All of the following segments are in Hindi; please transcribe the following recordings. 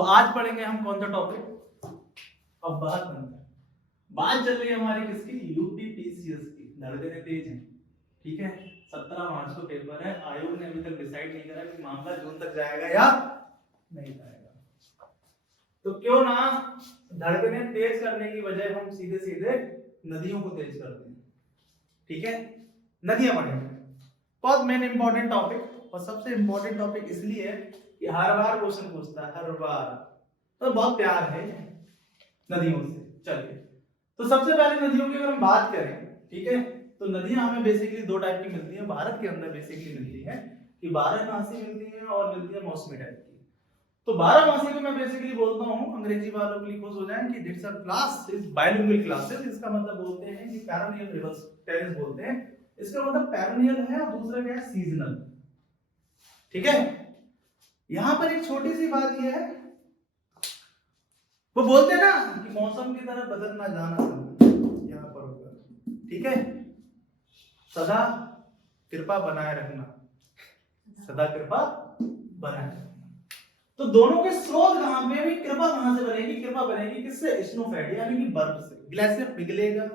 आज पढ़ेंगे हम कौन सा टॉपिक। अब बात चल रही है हमारी किसकी, यूपी पीसीएस की। धड़कने तेज है, ठीक है। 17 मार्च को पेपर है। आयोग ने अभी तक डिसाइड नहीं करा कि मामला जून तक जाएगा या नहीं जाएगा। तो क्यों ना धड़कने तेज करने की बजाय हम सीधे सीधे नदियों को तेज करते हैं, ठीक है। नदियां पढ़ेंगे, बहुत मेन इंपॉर्टेंट टॉपिक, और सबसे इंपॉर्टेंट टॉपिक इसलिए है कि हर बार क्वेश्चन पूछता है, हर बार। तो बहुत प्यार है नदियों से। चलिए, तो सबसे पहले नदियों की अगर हम बात करें, ठीक है, तो नदियां हमें बेसिकली दो टाइप की मिलती हैं भारत के अंदर। बेसिकली मिलती है कि बारहमासी मिलती है और मिलती है मौसमी टाइप की। तो बारहमासी को मैं बेसिकली बोलता हूं, अंग्रेजी वालों के लिए खुश हो जाएं कि it's a class, is bilingual classes. इसका मतलब बोलते हैं कि पैरानियल रिवर्स टेरेस बोलते हैं। इसका मतलब पैरानियल है और दूसरा क्या है, सीजनल, ठीक है। यहां पर एक छोटी सी बात यह है, वो बोलते हैं ना कि मौसम की तरह बदलना जाना, यहां पर होगा, ठीक है। सदा कृपा बनाए रखना, सदा कृपा बनाए रखना। तो दोनों के स्रोत कहां पे है, कृपा कहां से बनेगी? कृपा बनेगी किससे? स्नोफैड यानी कि बर्फ से। ग्लेशियर पिघलेगा,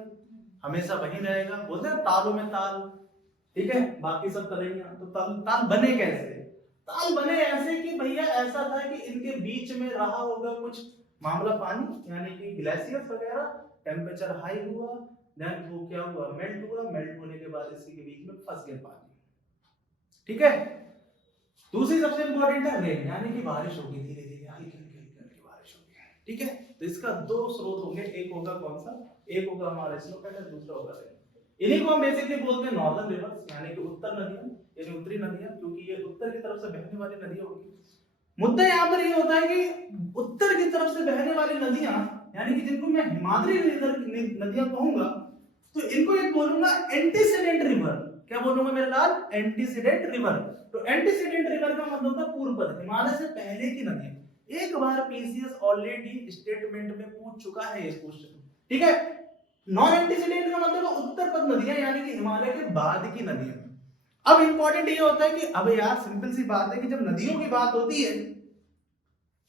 हमेशा वहीं रहेगा। बोलते हैं तालों में ताल, ठीक है, बाकी सब तलैया। तो ताल बने कैसे? ताल बने ऐसे कि भैया ऐसा था कि इनके बीच में रहा होगा कुछ मामला पानी, यानी कि ग्लेशियर वगैरह, टेम्परेचर हाई हुआ, देन वो क्या हुआ, मेल्ट हुआ। मेल्ट होने के बाद इसी के बीच में फंस गया पानी, ठीक है। दूसरी सबसे इंपॉर्टेंट है रेन, यानी कि बारिश होगी, धीरे धीरे हल्की हल्की बारिश होगी, ठीक है। तो इसका दो स्रोत होंगे, एक होगा कौन सा, एक होगा हमारा स्नोफॉल, दूसरा होगा रेन। इन्हीं को हम बेसिकली बोलते हैं नॉर्दर्न रिवर्स, यानी कि उत्तर नदियां, यानी उत्तरी नदियां, क्योंकि ये उत्तर की तरफ से बहने वाली नदियां होगी। मुद्दा यहाँ पर ये होता है कि उत्तर की तरफ से बहने वाली नदियां, यानी कि जिनको मैं हिमालयी नदियां कहूंगा, तो इनको एक बोलूंगा एंटीसीडेंट रिवर। क्या बोलूंगा मेरे लाल? Antecedent river. तो एंटीसीडेंट रिवर का मतलब होता है पूर्व पद, हिमालय से पहले की नदियां। एक बार पीसीएस ऑलरेडी स्टेटमेंट में पूछ चुका है ये क्वेश्चन, ठीक है। नॉन एंटीसीडेंट का मतलब उत्तर पद नदियां, यानी कि हिमालय के बाद की नदियां। अब इंपॉर्टेंट ये होता है कि अब यार सिंपल सी बात है कि जब नदियों की बात होती है,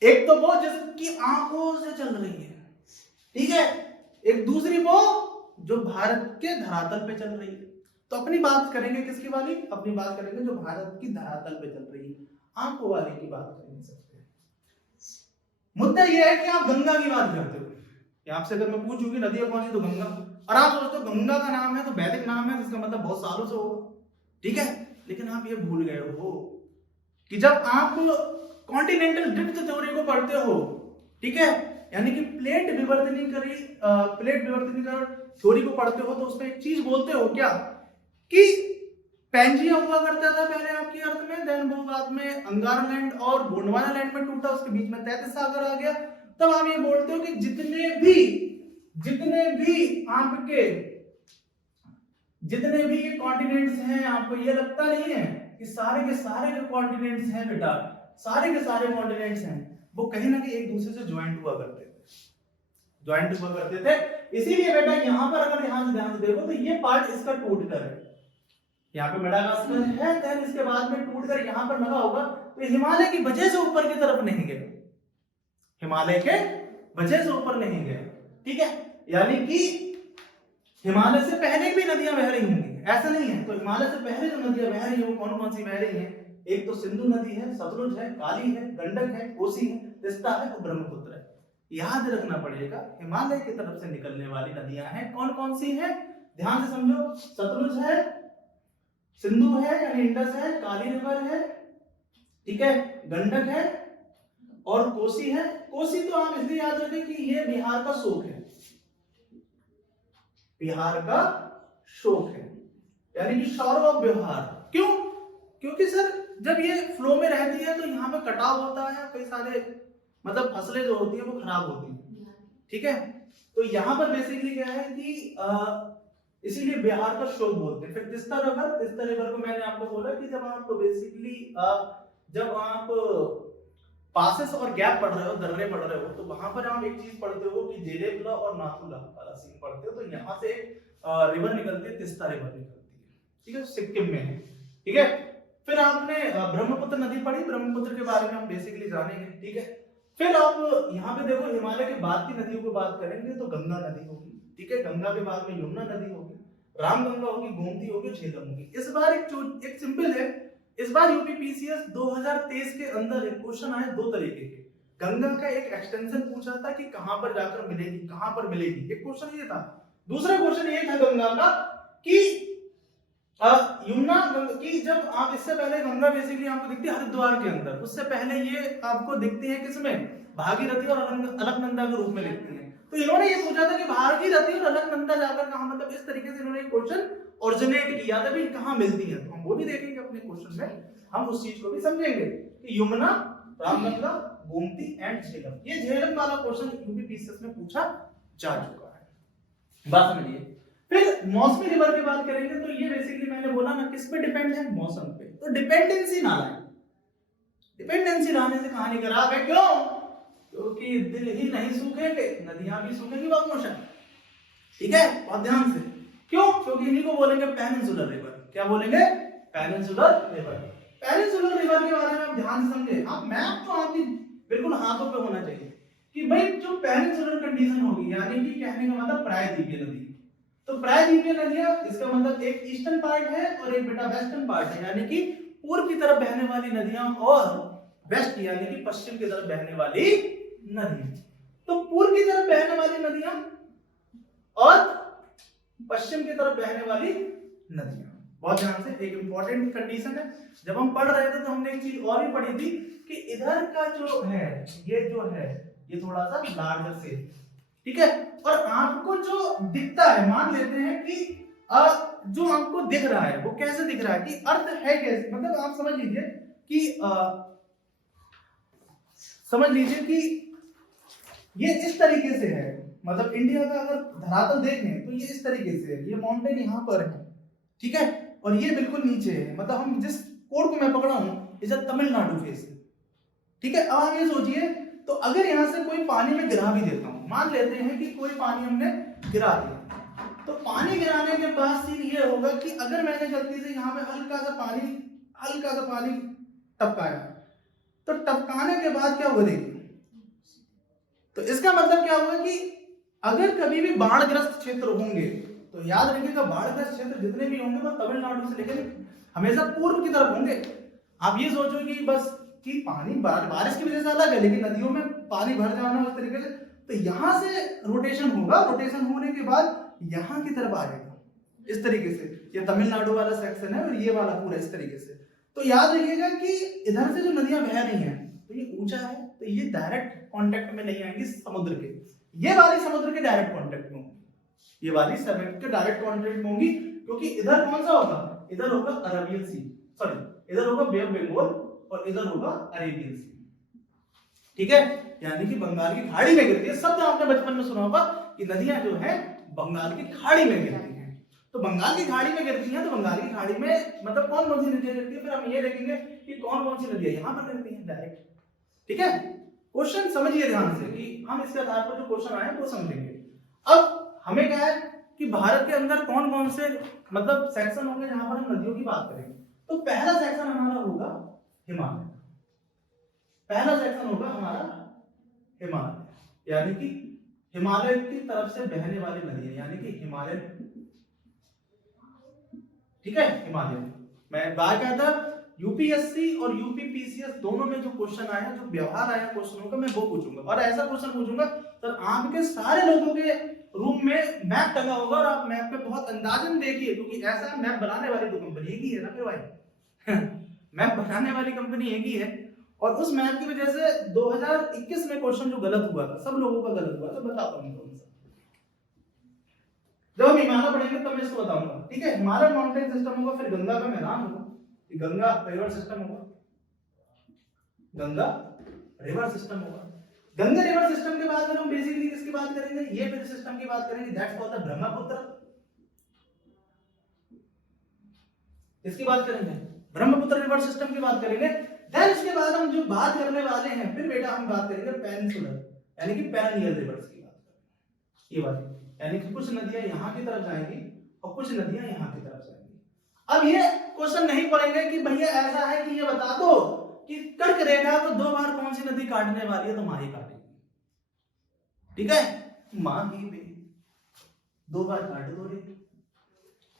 एक तो वो जिसकी आंखों से चल रही है, ठीक है, एक दूसरी वो जो भारत के धरातल पे चल रही है। तो अपनी बात करेंगे किसकी वाली? अपनी बात करेंगे जो भारत की धरातल पे चल रही है, आंखों वाले की बात कर नहीं सकते। मुद्दा यह है कि आप गंगा की बात करते हो, कि आपसे अगर मैं पूछूं कि नदी कौन सी, तो गंगा। और आप सोचते हो गंगा का नाम है तो वैदिक नाम है, जिसका मतलब बहुत सालों से होगा, ठीक है। लेकिन आप ये भूल गए हो कि जब आप कॉन्टिनेंटल ड्रिफ्ट थ्योरी को पढ़ते हो, ठीक है, यानी कि प्लेट विवर्तनीकरण थ्योरी को पढ़ते हो, तो उसमें एक चीज बोलते हो क्या, कि पैंजिया हुआ करता था पहले आपकी अर्थ में, देन वो बाद में अंगारालैंड और गोंडवाना लैंड में टूटा, उसके बीच में तैतीस सागर आ गया। तब आप ये बोलते हो कि जितने भी ये कॉन्टिनेंट्स हैं, आपको ये लगता नहीं है कि सारे के सारे जो कॉन्टिनेंट्स हैं बेटा, सारे के सारे कॉन्टिनेंट्स हैं, वो कहीं ना कहीं एक दूसरे से ज्वाइंट हुआ करते थे। इसीलिए बेटा यहां पर अगर ध्यान से देखो तो ये पार्ट इसका टूट कर है, यहाँ पे मेडागास्कर है, देन इसके बाद में टूट कर यहां पर लगा होगा, तो हिमालय की वजह से ऊपर की तरफ नहीं गया, हिमालय के वजह से ऊपर नहीं गया, ठीक है। यानी कि हिमालय से पहले भी नदियां बह रही होंगी, ऐसा नहीं है। तो हिमालय से पहले जो नदियां बह रही है वो कौन कौन सी बह रही हैं? एक तो सिंधु नदी है, सतलुज है, काली है, गंडक है, कोसी है, तिस्ता है और ब्रह्मपुत्र है। याद रखना पड़ेगा, हिमालय की तरफ से निकलने वाली नदियां हैं, कौन कौन सी है, ध्यान से समझो। सतलुज है, सिंधु है यानी इंडस है, काली रिवर है, ठीक है, गंडक है और कोसी है। कोसी तो आप इसलिए याद रखें कि ये बिहार का शोक है, बिहार का शोक है, यानी कि शौर्य ऑफ बिहार। क्यों? क्योंकि सर जब ये फ्लो में रहती है तो यहाँ पे कटाव होता है, कई सारे मतलब फसलें जो होती है वो खराब होती है, ठीक है। तो यहाँ पर बेसिकली क्या है कि इसीलिए बिहार का शोक बोलते हैं। फिर तिस्ता रिवर को मैंने आपको बोला कि जब आप बेसिकली जब आप पासेस और गैप पढ़ रहे हो, दर्रे पढ़ रहे हो, तो वहां पर आप एक चीज पढ़ते हो कि जेलेबला और नाथुला वाला सीन पढ़ते हो। तो यहाँ से रिवर निकलती है, तिस्ता रिवर निकलती है, ठीक है, सिक्किम में है, ठीक है। फिर आपने ब्रह्मपुत्र नदी पढ़ी, ब्रह्मपुत्र के बारे में हम बेसिकली जानेंगे, ठीक है। फिर आप यहाँ पे देखो हिमालय के बाद की नदियों की बात करेंगे तो गंगा नदी होगी, ठीक है, गंगा के बाद में यमुना नदी होगी, रामगंगा होगी, गोमती होगी, झेलम होगी। इस बार एक सिंपल है, इस बार यूपीपीसीएस 2023 के अंदर एक क्वेश्चन आए दो तरीके के। गंगा का एक एक्सटेंशन पूछा था कि कहां पर जाकर मिलेगी, कहां पर मिलेगी, एक क्वेश्चन ये था। दूसरा क्वेश्चन ये था गंगा का कि यमुना की जब आप इससे पहले गंगा बेसिकली आपको दिखती है हरिद्वार के अंदर, उससे पहले ये आपको दिखती है किसमें, भागीरथी और अलकनंदा के रूप में दिखती है। तो इन्होंने ये पूछा था कि भागीरथी और अलकनंदा जाकर कहां, मतलब इस तरीके से इन्होंने क्वेश्चन ओरिजिनेट किया था, भी कहां मिलती है। तो हम वो भी देखेंगे अपने क्वेश्चन में, हम उस चीज को भी समझेंगे कि यमुना, रामगंगा, गोमती एंड झेलम। ये झेलम वाला क्वेश्चन यूपीपीसीएस में पूछा जा चुका है, बात समझिए। फिर मौसमी रिवर की बात करेंगे तो ये बेसिकली मैंने बोला ना किस पे डिपेंड है, मौसम पे। तो डिपेंडेंसी ना लाए, डिपेंडेंसी लाने से कहानी खराब है। क्यों? क्योंकि दिल ही नहीं सूखेंगे, नदियां भी सूखेंगी बमोशन, ठीक है, और ध्यान से। क्यों? क्योंकि इन्हीं को बोलेंगे पेनिनसुलर रिवर। क्या बोलेंगे? Peninsular river. पेनिनसुलर रिवर के बारे में आप ध्यान से समझे। आप मैप तो आपकी बिल्कुल हाथों पे होना चाहिए कि भाई जो पेनिनसुलर कंडीशन होगी, यानी कि कहने का मतलब प्रायद्वीपीय नदी। तो प्रायद्वीपीय नदियां, इसका मतलब एक ईस्टर्न पार्ट है और एक बेटा वेस्टर्न पार्ट है, यानी कि पूर्व की तरफ बहने वाली नदियां और वेस्ट यानी कि पश्चिम की तरफ बहने वाली नदियां। तो पूर्व की तरफ बहने वाली नदियां और पश्चिम की तरफ बहने वाली नदियां, बहुत ध्यान से, एक इंपॉर्टेंट कंडीशन है। जब हम पढ़ रहे थे तो हमने एक चीज और भी पढ़ी थी कि इधर का जो है, ये जो है, ये थोड़ा सा लार्जर से, ठीक है, और आपको जो दिखता है, मान लेते हैं कि जो आपको दिख रहा है वो कैसे दिख रहा है, कि अर्थ है कैसे, मतलब आप समझ लीजिए कि समझ लीजिए कि ये इस तरीके से है, मतलब इंडिया का अगर धरातल देखें तो ये इस तरीके से है, ये माउंटेन यहाँ पर है, ठीक है, और ये बिल्कुल नीचे है, मतलब हम जिस कोड को मैं पकड़ा हूं इसे तमिलनाडु फेस, ठीक है। अब आप ये सोचिए, तो अगर यहां से कोई पानी में गिरा भी देता हूं, मान लेते हैं कि कोई पानी हमने गिरा दिया, तो पानी गिराने के बाद सीन ये होगा कि अगर मैंने गलती से यहाँ पे हल्का सा पानी टपकाया, तो टपकाने के बाद क्या होगा देखिए, तो इसका मतलब क्या होगा कि अगर कभी भी बाढ़ग्रस्त क्षेत्र होंगे तो याद रखिएगा, बाढ़ग्रस्त क्षेत्र जितने भी होंगे वो तमिलनाडु से लेकर हमेशा पूर्व की तरफ होंगे। आप ये सोचो कि बस कि पानी बारिश की वजह से अलग है, लेकिन नदियों में पानी भर जाना उस तरीके से, तो यहां से रोटेशन होगा, रोटेशन होने के बाद यहां की तरफ आएगा इस तरीके से। ये तमिलनाडु वाला सेक्शन है और ये वाला पूरा इस तरीके से। तो याद रखिएगा कि इधर से जो नदियां बह रही हैं तो ये ऊंचा है, तो ये डायरेक्ट कांटेक्ट में नहीं आएंगी समुद्र के, ये वाली समुद्र के डायरेक्ट कांटेक्ट में होंगी, ये वाली समुद्र के डायरेक्ट कांटेक्ट में होंगी, क्योंकि इधर कौन सा होगा, इधर होगा अरबियन सी, सॉरी इधर होगा बे ऑफ बंगाल और इधर होगा अरेबियन सी, ठीक है, यानी कि बंगाल की खाड़ी में गिरती है। शब्द आपने बचपन में सुना होगा कि नदियां जो है बंगाल की खाड़ी में गिरती हैं। तो बंगाल की खाड़ी में गिरती हैं, तो बंगाल की खाड़ी में मतलब कौन कौन सी नदियां गिरती है, फिर हम ये देखेंगे कि कौन कौन सी नदियां यहां पर गिरती हैं डायरेक्ट, ठीक है। क्वेश्चन समझिए ध्यान से कि हम इसके आधार पर जो क्वेश्चन आए वो समझेंगे। अब हमें क्या है कि भारत के अंदर कौन कौन से मतलब सेक्शन होंगे जहां पर हम नदियों की बात करेंगे। तो पहला सेक्शन हमारा होगा हिमालय, पहला सेक्शन होगा हमारा हिमालय, यानी कि हिमालय की तरफ से बहने वाली नदियां, यानी कि हिमालय, ठीक है, हिमालय। मैं बात करता यूपीएससी और यूपीपीसीएस दोनों में जो क्वेश्चन आया, जो व्यवहार आया क्वेश्चनों का, मैं वो पूछूंगा, और ऐसा क्वेश्चन पूछूंगा तो आपके सारे लोगों के रूम में मैप टंगा होगा और आप मैप पे बहुत अंदाजन देखिए, क्योंकि ऐसा मैप बनाने वाली तो कंपनी एक ही है ना मेरे भाई मैप बनाने वाली कंपनी एक ही है, और उस मैप की वजह से 2021 में क्वेश्चन जो गलत हुआ था, सब लोगों का गलत हुआ था, बताता हूं कौन सा। जब हम हिमालय पढ़ेंगे तब मैं इसको बताऊंगा, ठीक है। हिमालय माउंटेन सिस्टम होगा, फिर गंगा का मैदान होगा, गंगा रिवर सिस्टम होगा, गंगा रिवर सिस्टम होगा। गंगा रिवर सिस्टम के बाद में हम बेसिकली किसकी बात करेंगे, ये फिर सिस्टम की बात करेंगे, दैट्स कॉल्ड द ब्रह्मपुत्र। इसकी बात करेंगे, ब्रह्मपुत्र रिवर सिस्टम की बात करेंगे। देन इसके बाद हम जो बात करने वाले हैं, फिर बेटा हम बात करेंगे पेनिनसुलर यानी कि पेरिनियल रिवर्स की बात करेंगे, ये बात, यानी कि कुछ नदियां यहां की तरफ जाएंगी और कुछ नदियां यहां की तरफ जाएंगी। अब ये क्वेश्चन नहीं पढ़ेंगे कि भैया ऐसा है कि ये बता दो कि कर्क रेखा को 2 बार कौन सी नदी काटने वाली है, तो माही काटेगी। ठीक है, माही भी 2 बार काट दो रे।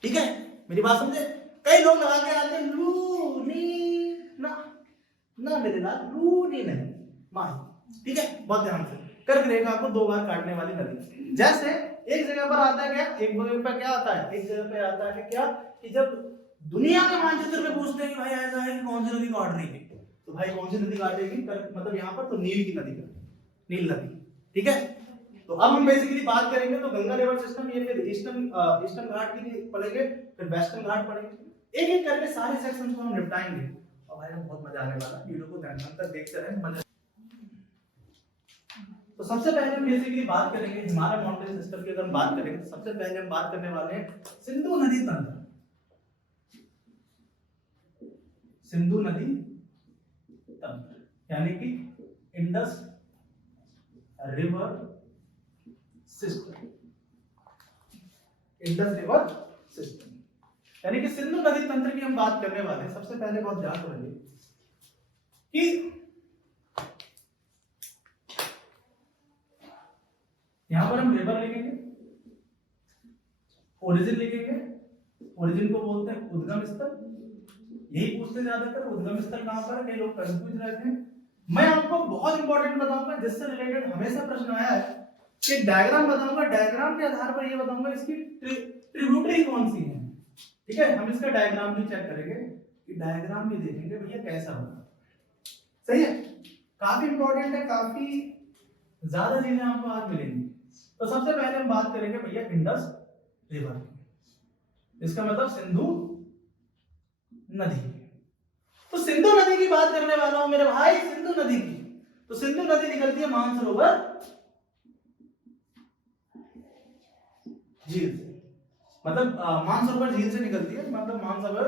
ठीक है, मेरी बात समझे। कई लोग लगा के आते हैं लू नी ना, ना मेरे लाल लू नी नहीं, माही। ठीक है, बहुत ध्यान से। कर्क रेखा को 2 बार काटने वाली नदी। जैसे एक जगह पर आता है क्या, एक जगह पर क्या आता है, एक जगह पे आता है क्या कि जब दुनिया के मानचित्र पे पूछते हैं कि भाई ऐसा है कि कौन सी नदी काट रही है, तो भाई कौन सी नदी काटेगी, मतलब यहाँ पर तो नील की नदी, नील नदी। ठीक है, तो अब हम बेसिकली बात करेंगे तो गंगा रिवर सिस्टम, ये फिर ईस्टर्न घाट की पढ़ेंगे, फिर वेस्टर्न घाट पढ़ेंगे। एक एक करके सारे सेक्शन को हम निपटाएंगे और भाई बहुत मजा आने वाला है। वीडियो को ध्यान तक देखते रहें, मजा। तो सबसे पहले हम बेसिकली बात करेंगे हिमालय माउंटेन सिस्टम की। अगर हम बात करेंगे तो सबसे पहले हम बात करने वाले हैं सिंधु नदी तंत्र। सिंधु नदी तंत्र यानी कि Indus river system, Indus river system यानी कि सिंधु नदी तंत्र की हम बात करने वाले हैं। सबसे पहले बहुत ध्यान रखिए कि यहां पर हम रिवर लिखेंगे, ओरिजिन लिखेंगे। ओरिजिन को बोलते हैं उद्गम स्थल। यही पूछते ज्यादातर, उद्गम स्थल कहां पर है, कई लोग कंफ्यूज रहते हैं। मैं आपको बहुत इंपॉर्टेंट बताऊंगा जिससे रिलेटेड हमेशा प्रश्न आया है कि डायग्राम बताऊंगा, डायग्राम के आधार पर ये बताऊंगा इसकी ट्रिब्यूटरी कौन सी है। ठीक है, हम इसका डायग्राम भी चेक करेंगे कि डायग्राम भी देखेंगे भैया कैसा होगा। सही है, काफी इंपॉर्टेंट है, काफी ज्यादा चीजें आपको आज मिलेंगी। तो सबसे पहले हम बात करेंगे भैया इंडस रिवर, इसका मतलब सिंधु नदी। तो सिंधु नदी की बात करने वाला हूं मेरे भाई, सिंधु नदी की। तो सिंधु नदी निकलती है मानसरोवर झील से, मतलब मानसरोवर झील से निकलती है, मतलब मानसरोवर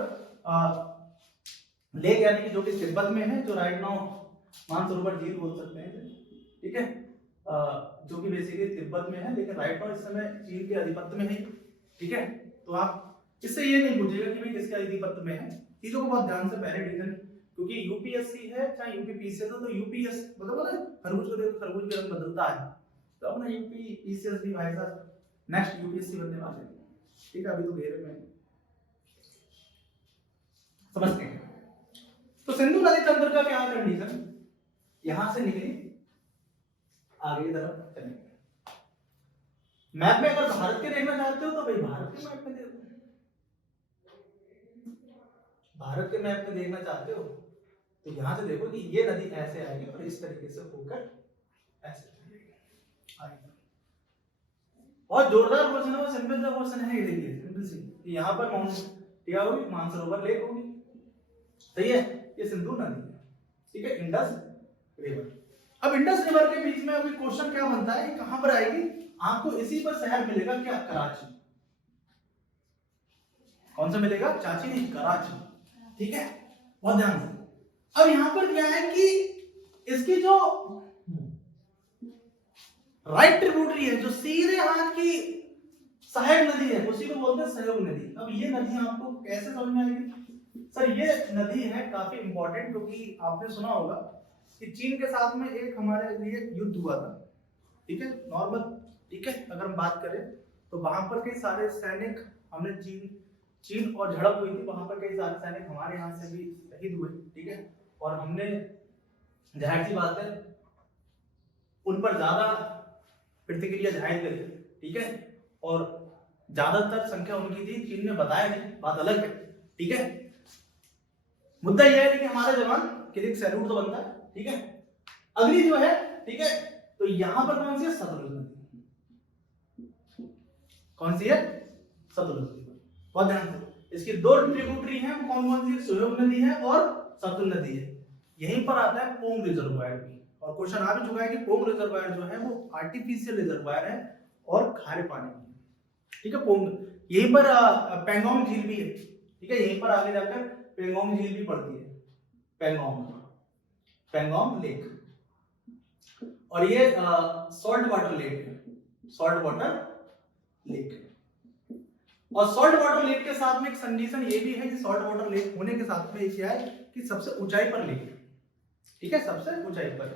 लेक यानी कि जो कि तिब्बत में है, जो राइट नाउ मानसरोवर झील बोल सकते हैं। ठीक है, जो कि बेसिकली तिब्बत में है, लेकिन राइट नाउ इस समय चीन के अधिपत्य में है। ठीक है, तो आप इससे ये नहीं पूछेगा कि भाई किसके अधिपत्य में है। चीजों को बहुत ध्यान से पहले डिवीजन, क्योंकि यूपीएससी है चाहे यूपीपीसीएस हो, तो यूपीएस मतलब खरबूज को देखो, खरबूज का रंग बदलता है, तो अपना यूपीपीसीएस भी भाई साहब नेक्स्ट यूपीएससी बनने वाले हैं। ठीक है, अभी तो घेरे में समझते हैं। तो सिंधु नदी तंत्र का क्या कंडीशन, यहां से निकली आगे की तरफ चलेंगे। मैप में अगर भारत के देखना चाहते हो तो भाई भारत के मैप में देखो, भारत के मैप में देखना चाहते हो तो यहां से देखो कि ये नदी ऐसे आएगी और इस तरीके से होकर ऐसे आएगी। बहुत जोरदार क्वेश्चन है, वो सिंपल सा क्वेश्चन है। ये देखिए सिंपल सी, यहां पर क्या होगी, मानसरोवर लेक होगी। सही है, ये सिंधु नदी है। ठीक है, इंडस रिवर। अब इंडस रिवर के बीच में अभी क्वेश्चन क्या बनता है, कहां पर आएगी, आपको इसी पर शहर मिलेगा क्या, कराची। कौन सा मिलेगा, चाची नहीं, कराची। ठीक है, बहुत ध्यान से। अब यहां पर क्या है कि इसकी जो राइट ट्रिब्यूटरी है, जो सीधे हाथ की सहायक नदी है, उसी को बोलते हैं सहयोग नदी। अब ये नदी आपको कैसे समझ में आएगी सर, ये नदी है काफी इंपॉर्टेंट, क्योंकि आपने सुना होगा कि चीन के साथ में एक हमारे लिए युद्ध हुआ था। ठीक है, नॉर्मल। ठीक है, अगर हम बात करें तो वहां पर कई सारे सैनिक हमने चीन और झड़प हुई थी, वहां पर कई सारे सैनिक हमारे यहाँ से भी शहीद हुए। ठीक है, और हमने जाहिर सी बात है उन पर ज्यादा प्रतिक्रिया जाहिर करी। ठीक है, और ज्यादातर संख्या उनकी थी, चीन ने बताया नहीं, बात अलग है। ठीक है, मुद्दा यह है कि हमारा जवान के लिए सैल्यूट तो बनता है। ठीक है, अगली जो है, ठीक है, तो यहां पर कौन सी है, सतलुज नदी। कौन सी है, सतलुज नदी। बहुत ध्यान से, इसकी 2 ट्रिब्यूटरी हैं, कौन कौन सी, सोयोग नदी है और सतलुज नदी है। यहीं पर आता है पोंग रिजर्वायर भी, और क्वेश्चन आ भी चुका है कि पोंग रिजर्वायर जो है वो आर्टिफिशियल रिजर्वायर है और खारे पानी की। ठीक है, पोंग, यहीं पर पेंगोंग झील भी है। ठीक है, यहीं पर आगे जाकर पेंगोंग झील भी पड़ती है, पेंगोंग लेक। और ये सॉल्ट वाटर लेक है, सॉल्ट वाटर लेक। और सॉल्ट वाटर लेक के साथ में एक कंडीशन ये भी है कि सॉल्ट वाटर लेक होने के साथ में क्या है कि सबसे ऊंचाई पर लेक है। ठीक है, सबसे ऊंचाई पर।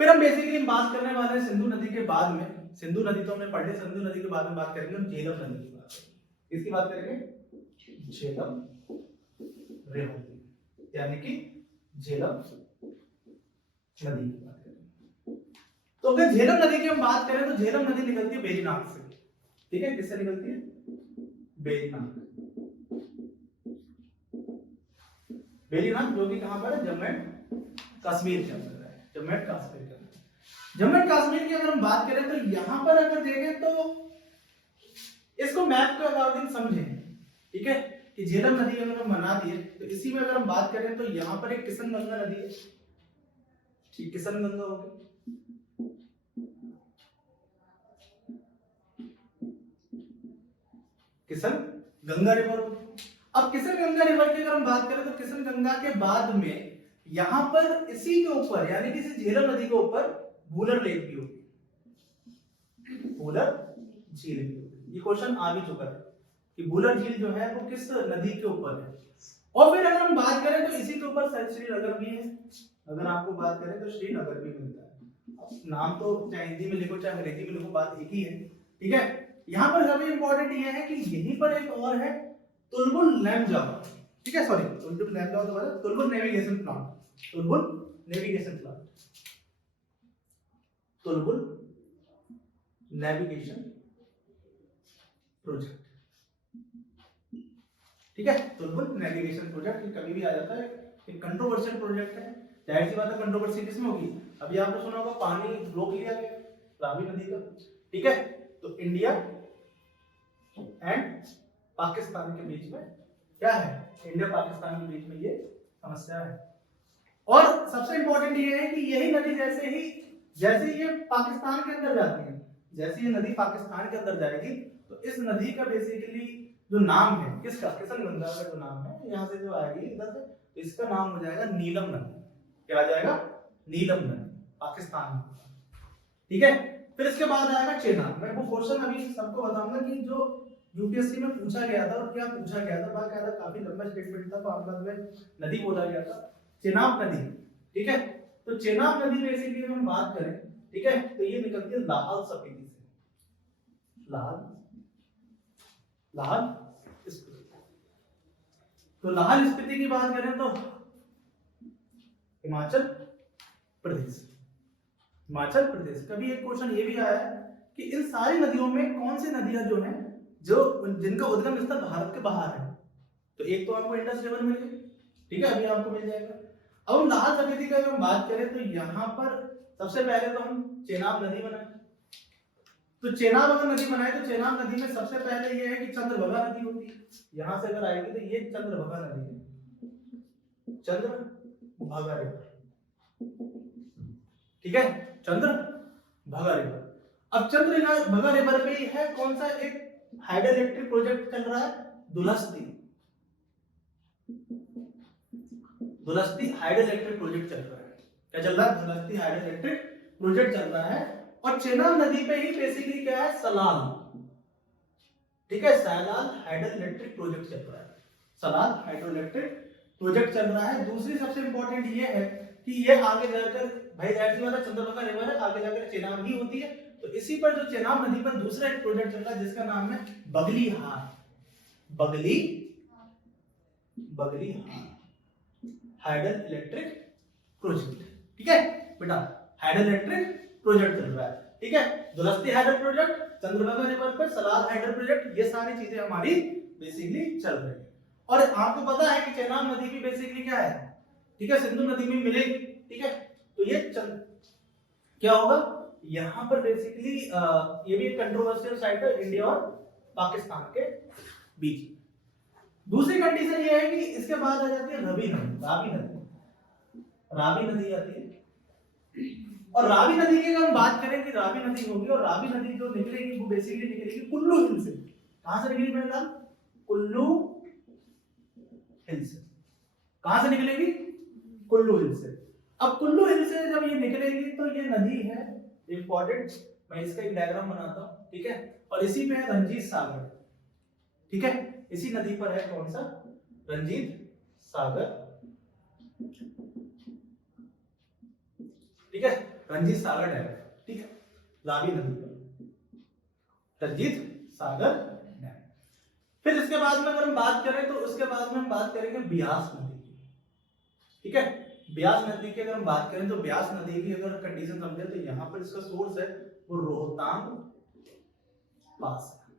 फिर हम बेसिकली बात करने वाले हैं सिंधु नदी के बाद में, सिंधु नदी तो हमने पढ़ ली, सिंधु नदी के बाद में बात करेंगे हम झेलम नदी की बात करेंगे। किसकी बात करेंगे? झेलम रिवर, यानी कि झेलम नदी की बात करेंगे। तो अगर झेलम नदी की हम बात करें तो झेलम नदी निकलती है वेरीनाग से, ठीक है, किससे निकलती है? वेरीनाग। वेरीनाग जो कि कहां पर है? जम्मू एंड कश्मीर के अंदर है, जम्मू एंड कश्मीर के अंदर। जम्मू एंड कश्मीर की अगर हम बात करें तो यहां पर अगर देखें तो इसको मैप के अकॉर्डिंग समझें, ठीक है, कि झेलम नदी अगर हम बना दिए तो इसी में अगर हम बात करें तो यहां पर एक किशनगंगा नदी है, ठीक, किशनगंगा होगी, किशनगंगा रिवर होगी। अब किशनगंगा रिवर की अगर हम बात करें तो किशनगंगा के बाद में यहां पर इसी के ऊपर यानी कि इसी झेलम नदी के ऊपर भूलर लेक भी होगी, भूलर झील भी होगी। ये क्वेश्चन आ भी चुका है कि भूलर झील जो है वो किस नदी के ऊपर है। और फिर अगर हम बात करें तो इसी के ऊपर श्रीनगर भी है, अगर आपको बात करें तो श्रीनगर भी मिलता है। नाम तो चाहे हिंदी में लिखो चाहे अंग्रेजी में लिखो, बात एक ही है, ठीक है। यहाँ पर सबसे इंपॉर्टेंट ये है कि यहीं पर एक और है तुलबुल लैमजाओ, ठीक है, सॉरी तुलबुल लैमजाओ तो मतलब Tulbul navigation plant, Tulbul navigation plant, Tulbul navigation project, ठीक है। तुलबुल नेविगेशन प्रोजेक्ट कभी भी आ जाता है, एक कंट्रोवर्शियल प्रोजेक्ट है, जाहिर सी बात है कंट्रोवर्सी किसमें होगी? अभी आपने सुना होगा पानी रोक लिया गया रावी नदी का, ठीक है, तो इंडिया एंड पाकिस्तान के बीच में क्या है? इंडिया पाकिस्तान के बीच में ये समस्या है। और सबसे इंपॉर्टेंट ये है कि यही नदी जैसे ये पाकिस्तान के अंदर जाती है, जैसे ये नदी पाकिस्तान के अंदर जाएगी तो इस नदी का बेसिकली जो नाम है किसका? किशनगंगा का जो नाम है यहाँ से जो आएगी इधर से तो इसका नाम हो जाएगा नीलम नदी। क्या आ जाएगा? नीलम नदी, पाकिस्तान में, ठीक है। फिर इसके बाद आएगा चेनाब। मैं वो क्वेश्चन अभी सबको बताऊंगा कि जो यूपीएससी में पूछा गया था और क्या पूछा गया था, बाकायदा काफी लंबा स्टेटमेंट था, फॉर्मूला में नदी बोला गया था, चेनाब नदी, ठीक है। तो चेनाब नदी बेसिकली हम बात करें, ठीक है, तो ये निकलती है लाहौल स्पीति से, लाहौल स्पीति। तो लाहौल स्पीति की बात करें तो हिमाचल प्रदेश, हिमाचल प्रदेश। कभी एक क्वेश्चन ये भी आया है कि इन सारी नदियों में कौन सी नदियां जो हैं जो जिनका उद्गम स्थल भारत के बाहर है? तो एक तो आपको इंडस रिवर मिल गई, ठीक है, अभी आपको मिल जाएगा। अब हम लाहौल स्पीति की अगर बात करें तो यहाँ पर सबसे पहले तो हम चेनाब नदी बनाए। तो चेनाब अगर नदी बनाए तो चेनाब नदी में सबसे पहले ये है कि चंद्रभागा नदी होती है, यहां से अगर आएगी तो ये चंद्रभागा नदी है, चंद्रभागा रिवर, ठीक है, चंद्रभागा रिवर। अब चंद्रभागा रिवर पे है कौन सा? एक हाइडल इलेक्ट्रिक प्रोजेक्ट चल रहा है, दुलस्ती, दुलस्ती हाइडल इलेक्ट्रिक प्रोजेक्ट चल रहा है। क्या चल रहा है? दुलस्ती हाइडल इलेक्ट्रिक प्रोजेक्ट चल रहा है। और चेनाब नदी पे ही बेसिकली क्या है? सलाल, ठीक है, सलाल हाइडल इलेक्ट्रिक प्रोजेक्ट चल रहा है, सलाल हाइड्रो इलेक्ट्रिक प्रोजेक्ट चल रहा है। दूसरी सबसे इंपॉर्टेंट ये है कि ये आगे जाकर भाई जाहिर सी बात है चंद्रभागा रिवर है, आगे जाकर चेनाब ही होती है। तो इसी पर जो चेनाब नदी पर दूसरा एक प्रोजेक्ट चल रहा है जिसका नाम है Baglihar, Baglihar hydel electric project, ठीक है बेटा, हाइडल इलेक्ट्रिक प्रोजेक्ट चल रहा है, ठीक है। दुलस्ती हाइडल प्रोजेक्ट, चंद्रभागा रिवर पर सलाल हाइडल प्रोजेक्ट, ये सारी चीजें हमारी बेसिकली चल रही है। और आपको पता है कि चेनाब नदी भी बेसिकली क्या है, ठीक है, सिंधु नदी में मिलेगी, ठीक है। तो ये क्या होगा यहाँ पर बेसिकली ये भी एक कंट्रोवर्शियल साइट है इंडिया और पाकिस्तान के बीच। दूसरी कंडीशन ये है कि इसके बाद आ जाती है रावी नदी, रावी नदी आती है। और रावी नदी की अगर हम बात करें कि रावी नदी होगी और रावी नदी जो निकलेगी वो बेसिकली निकलेगी कुल्लू हिल से। कहां से निकलेगी मेरा? कुल्लू हिल से। कहां से निकलेगी? कुल्लू हिल से। अब कुल्लू हिल से जब ये निकलेगी तो ये नदी है इंपॉर्टेंट, मैं इसका एक डायग्राम बनाता हूं, ठीक है। और इसी पे है रंजीत सागर, ठीक है, इसी नदी पर है कौन सा? रंजीत सागर ठीक है, रंजीत सागर डैम, ठीक है, रावी नदी पर रंजीत सागर डैम। फिर इसके बाद में अगर हम बात करें तो उसके बाद में हम बात करेंगे ब्यास नदी की, ठीक है। ब्यास नदी की अगर हम बात करें तो ब्यास नदी की अगर कंडीशन समझे तो यहाँ पर इसका सोर्स है वो रोहतांग पास है।